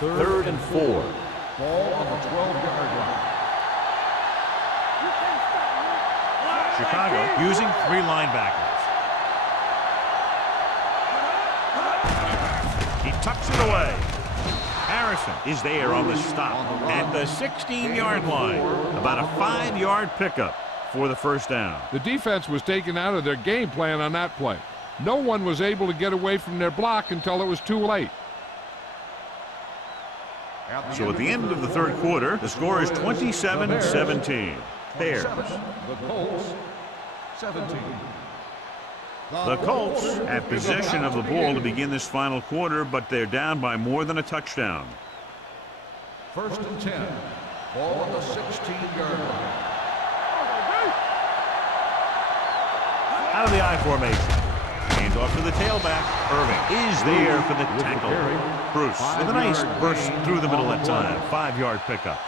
Third and 4. Ball on the 12-yard line. You can't stop me. Chicago using 3 linebackers. He tucks it away. Harrison is there on the stop at the 16-yard line. About a 5-yard pickup for the first down. The defense was taken out of their game plan on that play. No one was able to get away from their block until it was too late. So at the end of the third quarter, the score is 27-17. Bears. The Colts, 17. The Colts have possession of the ball to begin this final quarter, but they're down by more than a touchdown. First and 10. Ball on the 16-yard line. Out of the I formation. Hands off to the tailback. Irving is there for the tackle. Bruce with a nice burst through the middle that time. 5-yard pickup.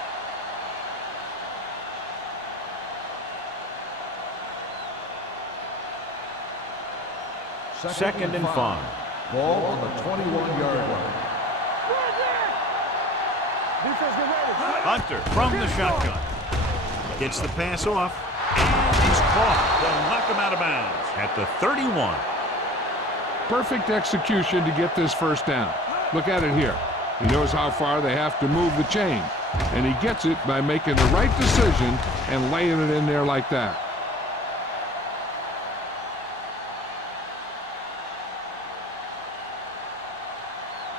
Second and 5. Ball on the 21-yard line. Defense, get ready. Hunter from the shotgun. Gets the pass off. And it's caught. They'll knock him out of bounds at the 31. Perfect execution to get this first down. Look at it here. He knows how far they have to move the chain, and he gets it by making the right decision and laying it in there like that.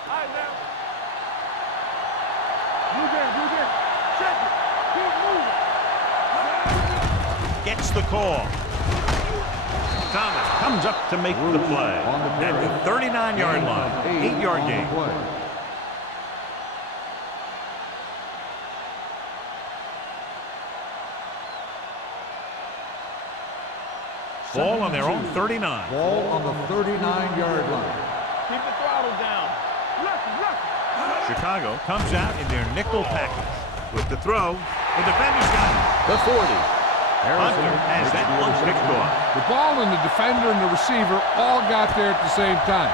All right, now. Blue game. gets the call. Thomas comes up to make the play. At the 39-yard line, 8-yard gain. Ball on their own 39. Ball on the 39-yard line. Keep the throttle down. Chicago comes out in their nickel package. With the throw, the defender's got it. The 40. Hunter has that one picked off. The ball and the defender and the receiver all got there at the same time.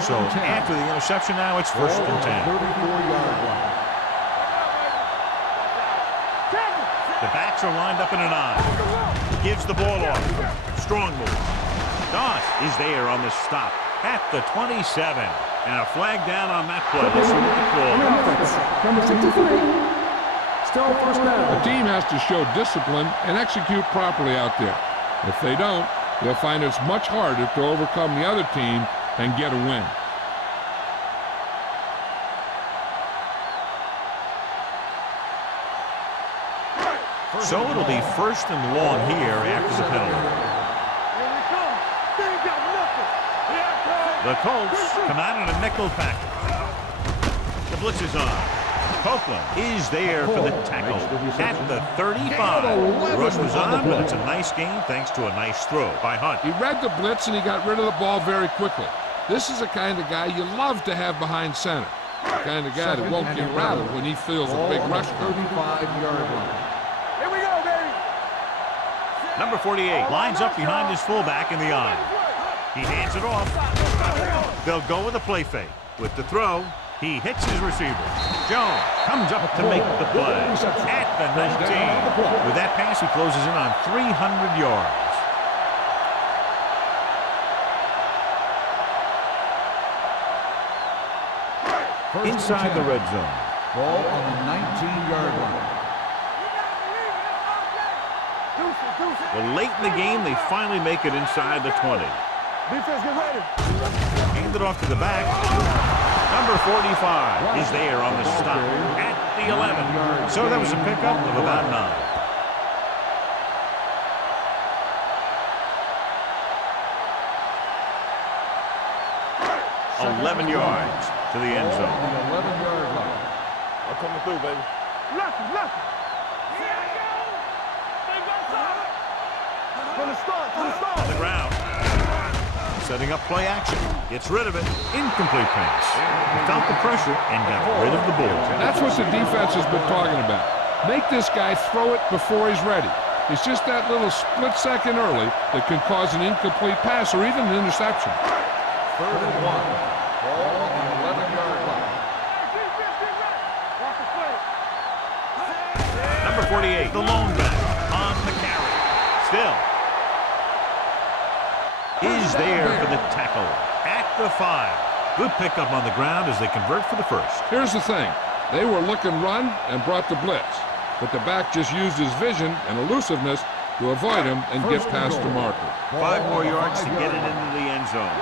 So after the interception now, it's first and 10. 34-yard line. The backs are lined up in an I. Gives the ball off. Strong move. Doss is there on the stop at the 27. And a flag down on that play. Let's see what the call is. Number 63. Still first down. The team has to show discipline and execute properly out there. If they don't, they'll find it's much harder to overcome the other team and get a win. So it'll be first and long here after the penalty. The Colts come out in a nickel package. The blitz is on. Copeland is there for the tackle at the 35. The rush was on, but it's a nice gain thanks to a nice throw by Hunt. He read the blitz and he got rid of the ball very quickly. This is the kind of guy you love to have behind center. The kind of guy that won't get rattled when he feels a big rush. 35-yard line. Here we go, baby. Number 48 lines up behind his fullback in the I. He hands it off. They'll go with a play fake. With the throw, he hits his receiver. Jones comes up to make the play at the 19. With that pass, he closes in on 300 yards. Inside the red zone. Ball on the 19-yard line. Well, late in the game, they finally make it inside the 20. Defense, get ready. Hand it off to the back. Number 45 is there on the stop at the 11. So that was a pickup of about 9. 11 yards to the end zone. The 11-yard line. I'm coming through, baby. Left. From the start. On the ground. Setting up play action. Gets rid of it. Incomplete pass. Felt the pressure and got rid of the ball. That's what the defense has been talking about. Make this guy throw it before he's ready. It's just that little split second early that can cause an incomplete pass or even an interception. 3rd and 1. Ball on the 11-yard line. Number 48, the lone back on the carry. Still is there for the tackle at the 5. Good pickup on the ground as they convert for the first. Here's the thing. They were looking run and brought the blitz. But the back just used his vision and elusiveness to avoid him and get past the marker. 5 more yards to get it into the end zone.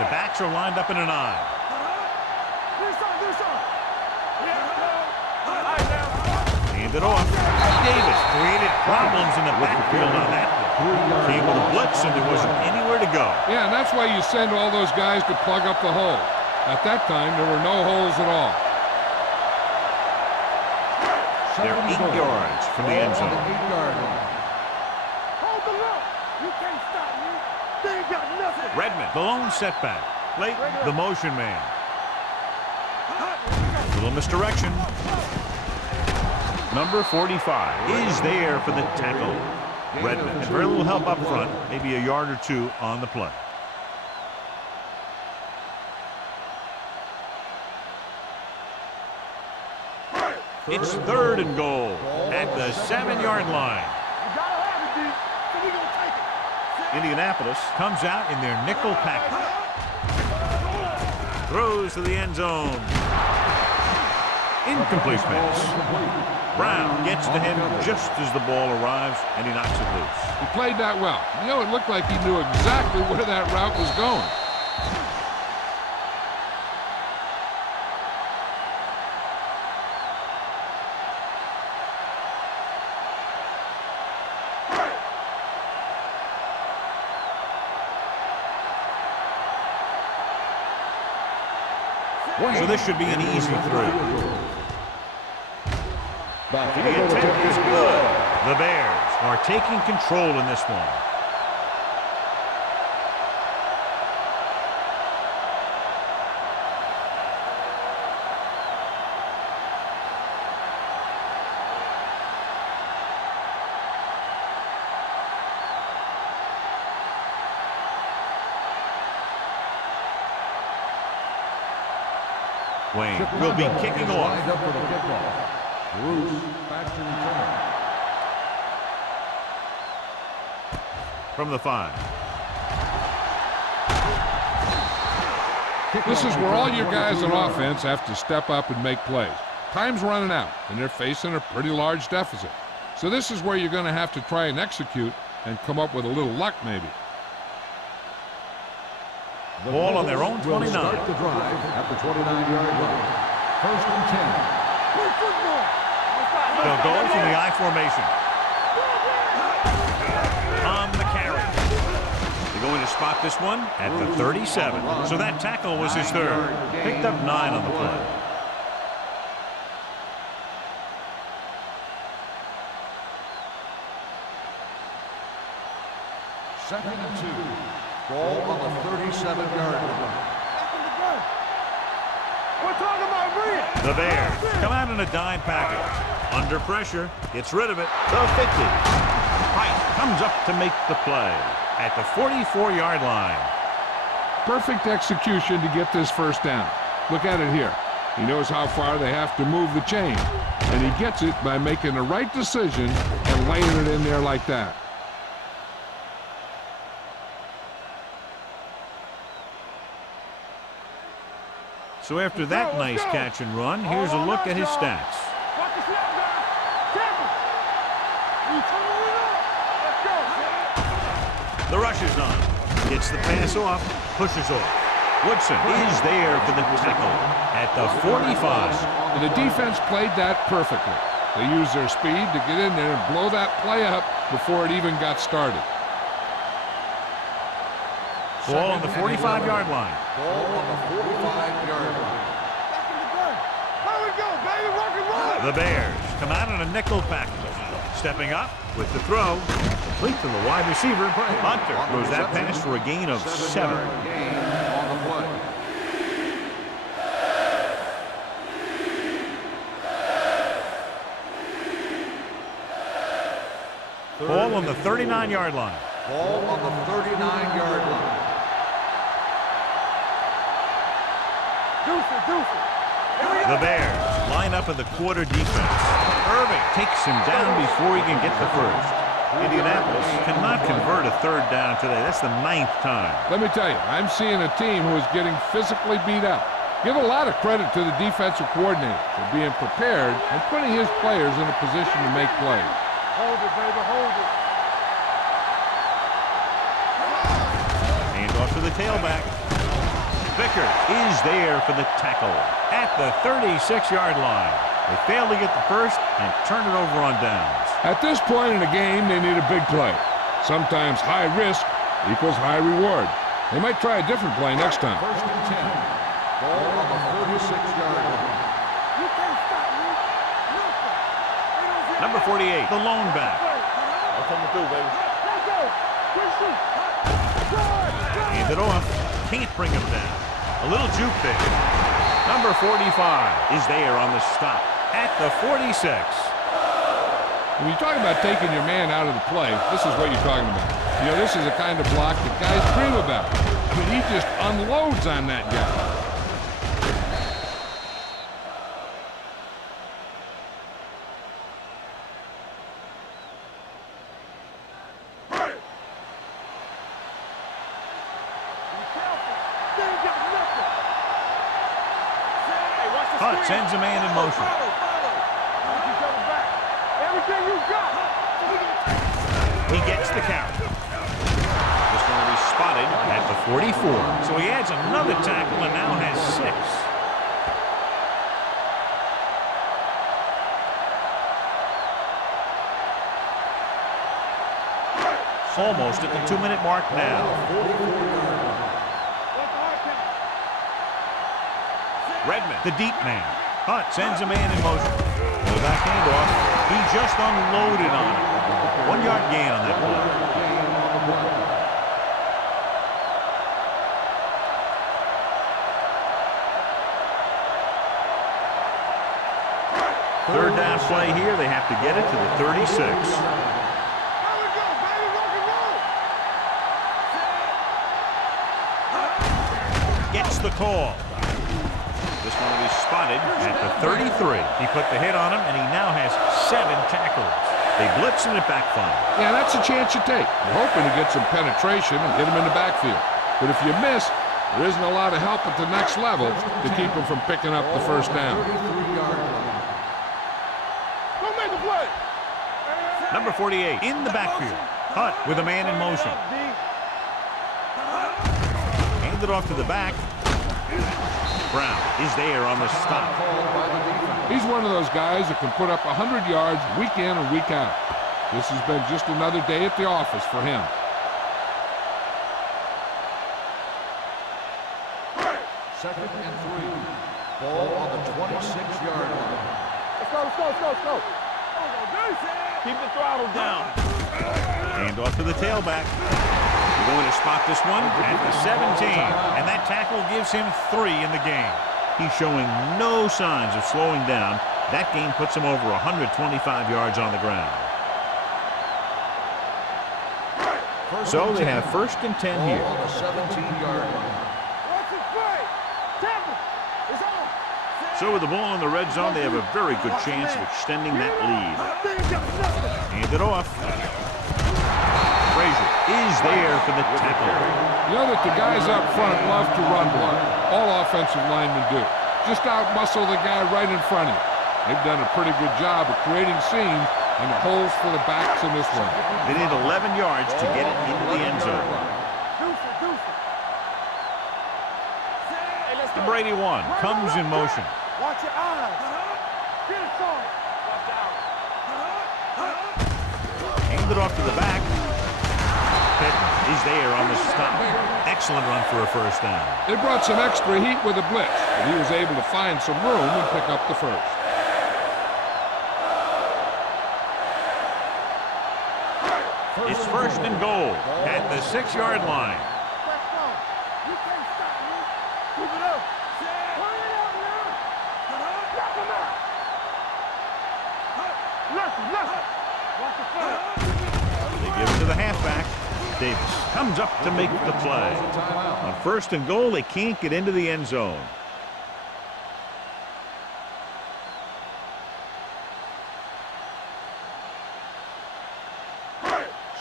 The backs are lined up in an I. Hand it off. Davis created problems in the backfield on that one. Came with a blitz and there wasn't anywhere to go. Yeah, and that's why you send all those guys to plug up the hole. At that time, there were no holes at all. They're 8 yards from the end zone. On the 8-yard line. Hold the look. You can't stop me. They ain't got nothing. Redmond, the lone setback. Clayton, the motion man. Little misdirection. Number 45 is there for the tackle. Redmond had very little help up front, maybe a yard or two on the play. It's 3rd and goal at the 7-yard line. Indianapolis comes out in their nickel package. Throws to the end zone. Incomplete pass. Brown gets to him just as the ball arrives, and he knocks it loose. He played that well. You know, it looked like he knew exactly where that route was going. So this should be an easy throw. The attempt is good. The Bears are taking control in this one. Wayne will be kicking off. From the 5. This is where all your guys on offense have to step up and make plays. Time's running out, and they're facing a pretty large deficit. So this is where you're going to have to try and execute and come up with a little luck maybe. The ball on their own 29. Start the drive at the 29-yard line. 1st and 10. They'll go from the I formation. On the carry. They're going to spot this one at the 37. So that tackle was his 3rd. Picked up 9 on the play. Second and 2. Ball on the 37-yard line. We're talking about real. The Bears come out in a dime package. Under pressure, gets rid of it. The 50. White comes up to make the play at the 44-yard line. Perfect execution to get this first down. Look at it here. He knows how far they have to move the chain, and he gets it by making the right decision and laying it in there like that. So after that nice catch and run, here's a look at his stats. The rush is on. Gets the pass off, pushes off. Woodson is there for the tackle at the 45. And the defense played that perfectly. They used their speed to get in there and blow that play up before it even got started. Ball on the 45-yard line. Ball on the 45-yard line. There we go, baby, rock and roll. The Bears come out in a nickel package. Stepping up with the throw. Complete to the wide receiver. Hunter throws that pass for a gain of 7. Gain on the play. Ball on the 39-yard line. Ball on the 39-yard line. The Bears line up in the quarter defense. Irving takes him down before he can get the first. Indianapolis cannot convert a 3rd down today. That's the 9th time. Let me tell you, I'm seeing a team who is getting physically beat up. Give a lot of credit to the defensive coordinator for being prepared and putting his players in a position to make plays. Hold it, baby, hold it. Hand off to the tailback. Vickers is there for the tackle at the 36-yard line. They fail to get the first and turn it over on downs. At this point in the game, they need a big play. Sometimes high risk equals high reward. They might try a different play next time. 1st and 10. Ball on the 36-yard line. You can't stop me. Nothing. Number 48, the lone back. That's coming through, baby. Let's go. Quick shoot. Hand it off. Can't bring him down. A little juke there. Number 45 is there on the stop at the 46. When you talk about taking your man out of the play, this is what you're talking about. You know, this is the kind of block that guys dream about. I mean, he just unloads on that guy. Hunt sends a man in motion. everything you got. He gets the count. This one will be spotted at the 44. So he adds another tackle and now has 6. Almost at the 2-minute mark now. Redmond, the deep man. Hunt sends a man in motion. The back handoff. He just unloaded on it. 1-yard gain on that play. Third down play here. They have to get it to the 36. Gets the call. This one will be spotted at the 33. He put the hit on him, and he now has 7 tackles. They blitz and it backfires. Yeah, that's a chance you take. You're hoping to get some penetration and get him in the backfield. But if you miss, there isn't a lot of help at the next level to keep him from picking up the first down. Don't make the play. Number 48 in the backfield. Hunt with a man in motion. Handed off to the back. Brown is there on the stop. He's one of those guys that can put up 100 yards week in and week out. This has been just another day at the office for him. Second and 3. Ball on the 26-yard line. Let's go, let's go, let's go, let's go. Keep the throttle down. Hand off to the tailback. We're going to spot this one at the 17. And that tackle gives him 3 in the game. He's showing no signs of slowing down. That gain puts him over 125 yards on the ground. So they have first and 10 here. Ball on the 17-yard line. Watch it play. Tackle. It's on. So with the ball in the red zone, they have a very good chance of extending that lead. Hand it off. Frazier is there for the tackle. You know that the guys up front love to run block. All offensive linemen do. Just out-muscle the guy right in front of you. They've done a pretty good job of creating seams and holes for the backs in this one. They need 11 yards to get it into the end zone. Number 81 comes in motion. Watch your eyes. Get it on. Watch out. Hand it off to the back. Pittman is there on the stop. Excellent run for a first down. They brought some extra heat with a blitz, but he was able to find some room and pick up the first. It's first and goal at the 6-yard line. Let's go. You can't stop me. Keep it up. Turn it up now. Knock him out. Left. Watch the front. They give it to the halfback. Davis comes up to make the play. On first and goal, they can't get into the end zone.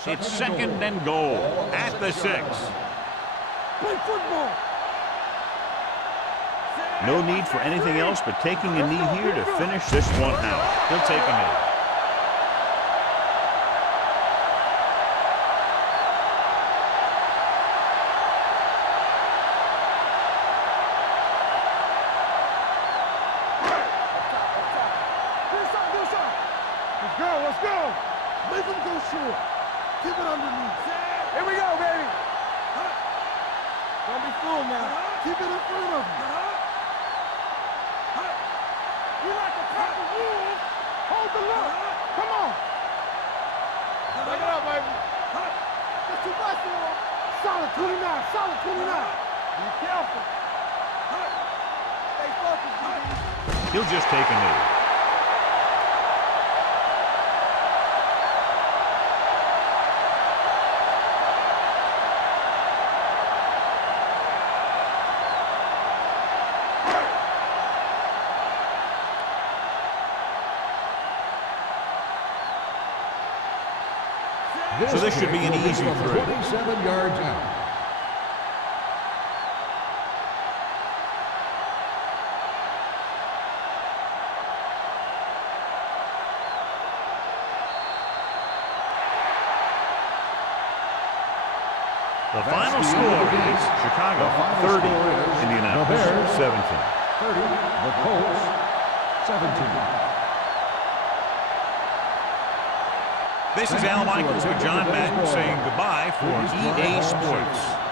It's second and goal at the 6. Play football. No need for anything else but taking a knee here to finish this one out. He'll take a knee. Let's go. Make him go short. Keep it underneath. Here we go, baby. Don't be fooled now. Keep it in front of you. You like to cut the rules. Hold the look. Come on. Back it up, baby. That's too much for him. Solid 29. Solid 29. Be careful. Stay focused, baby. He'll just take a knee. So this should be an easy throw. 27 yards out. The final score is Chicago 30, Indianapolis 17. 30, the Colts 17. This is Al Michaels with John Madden saying goodbye for EA Sports.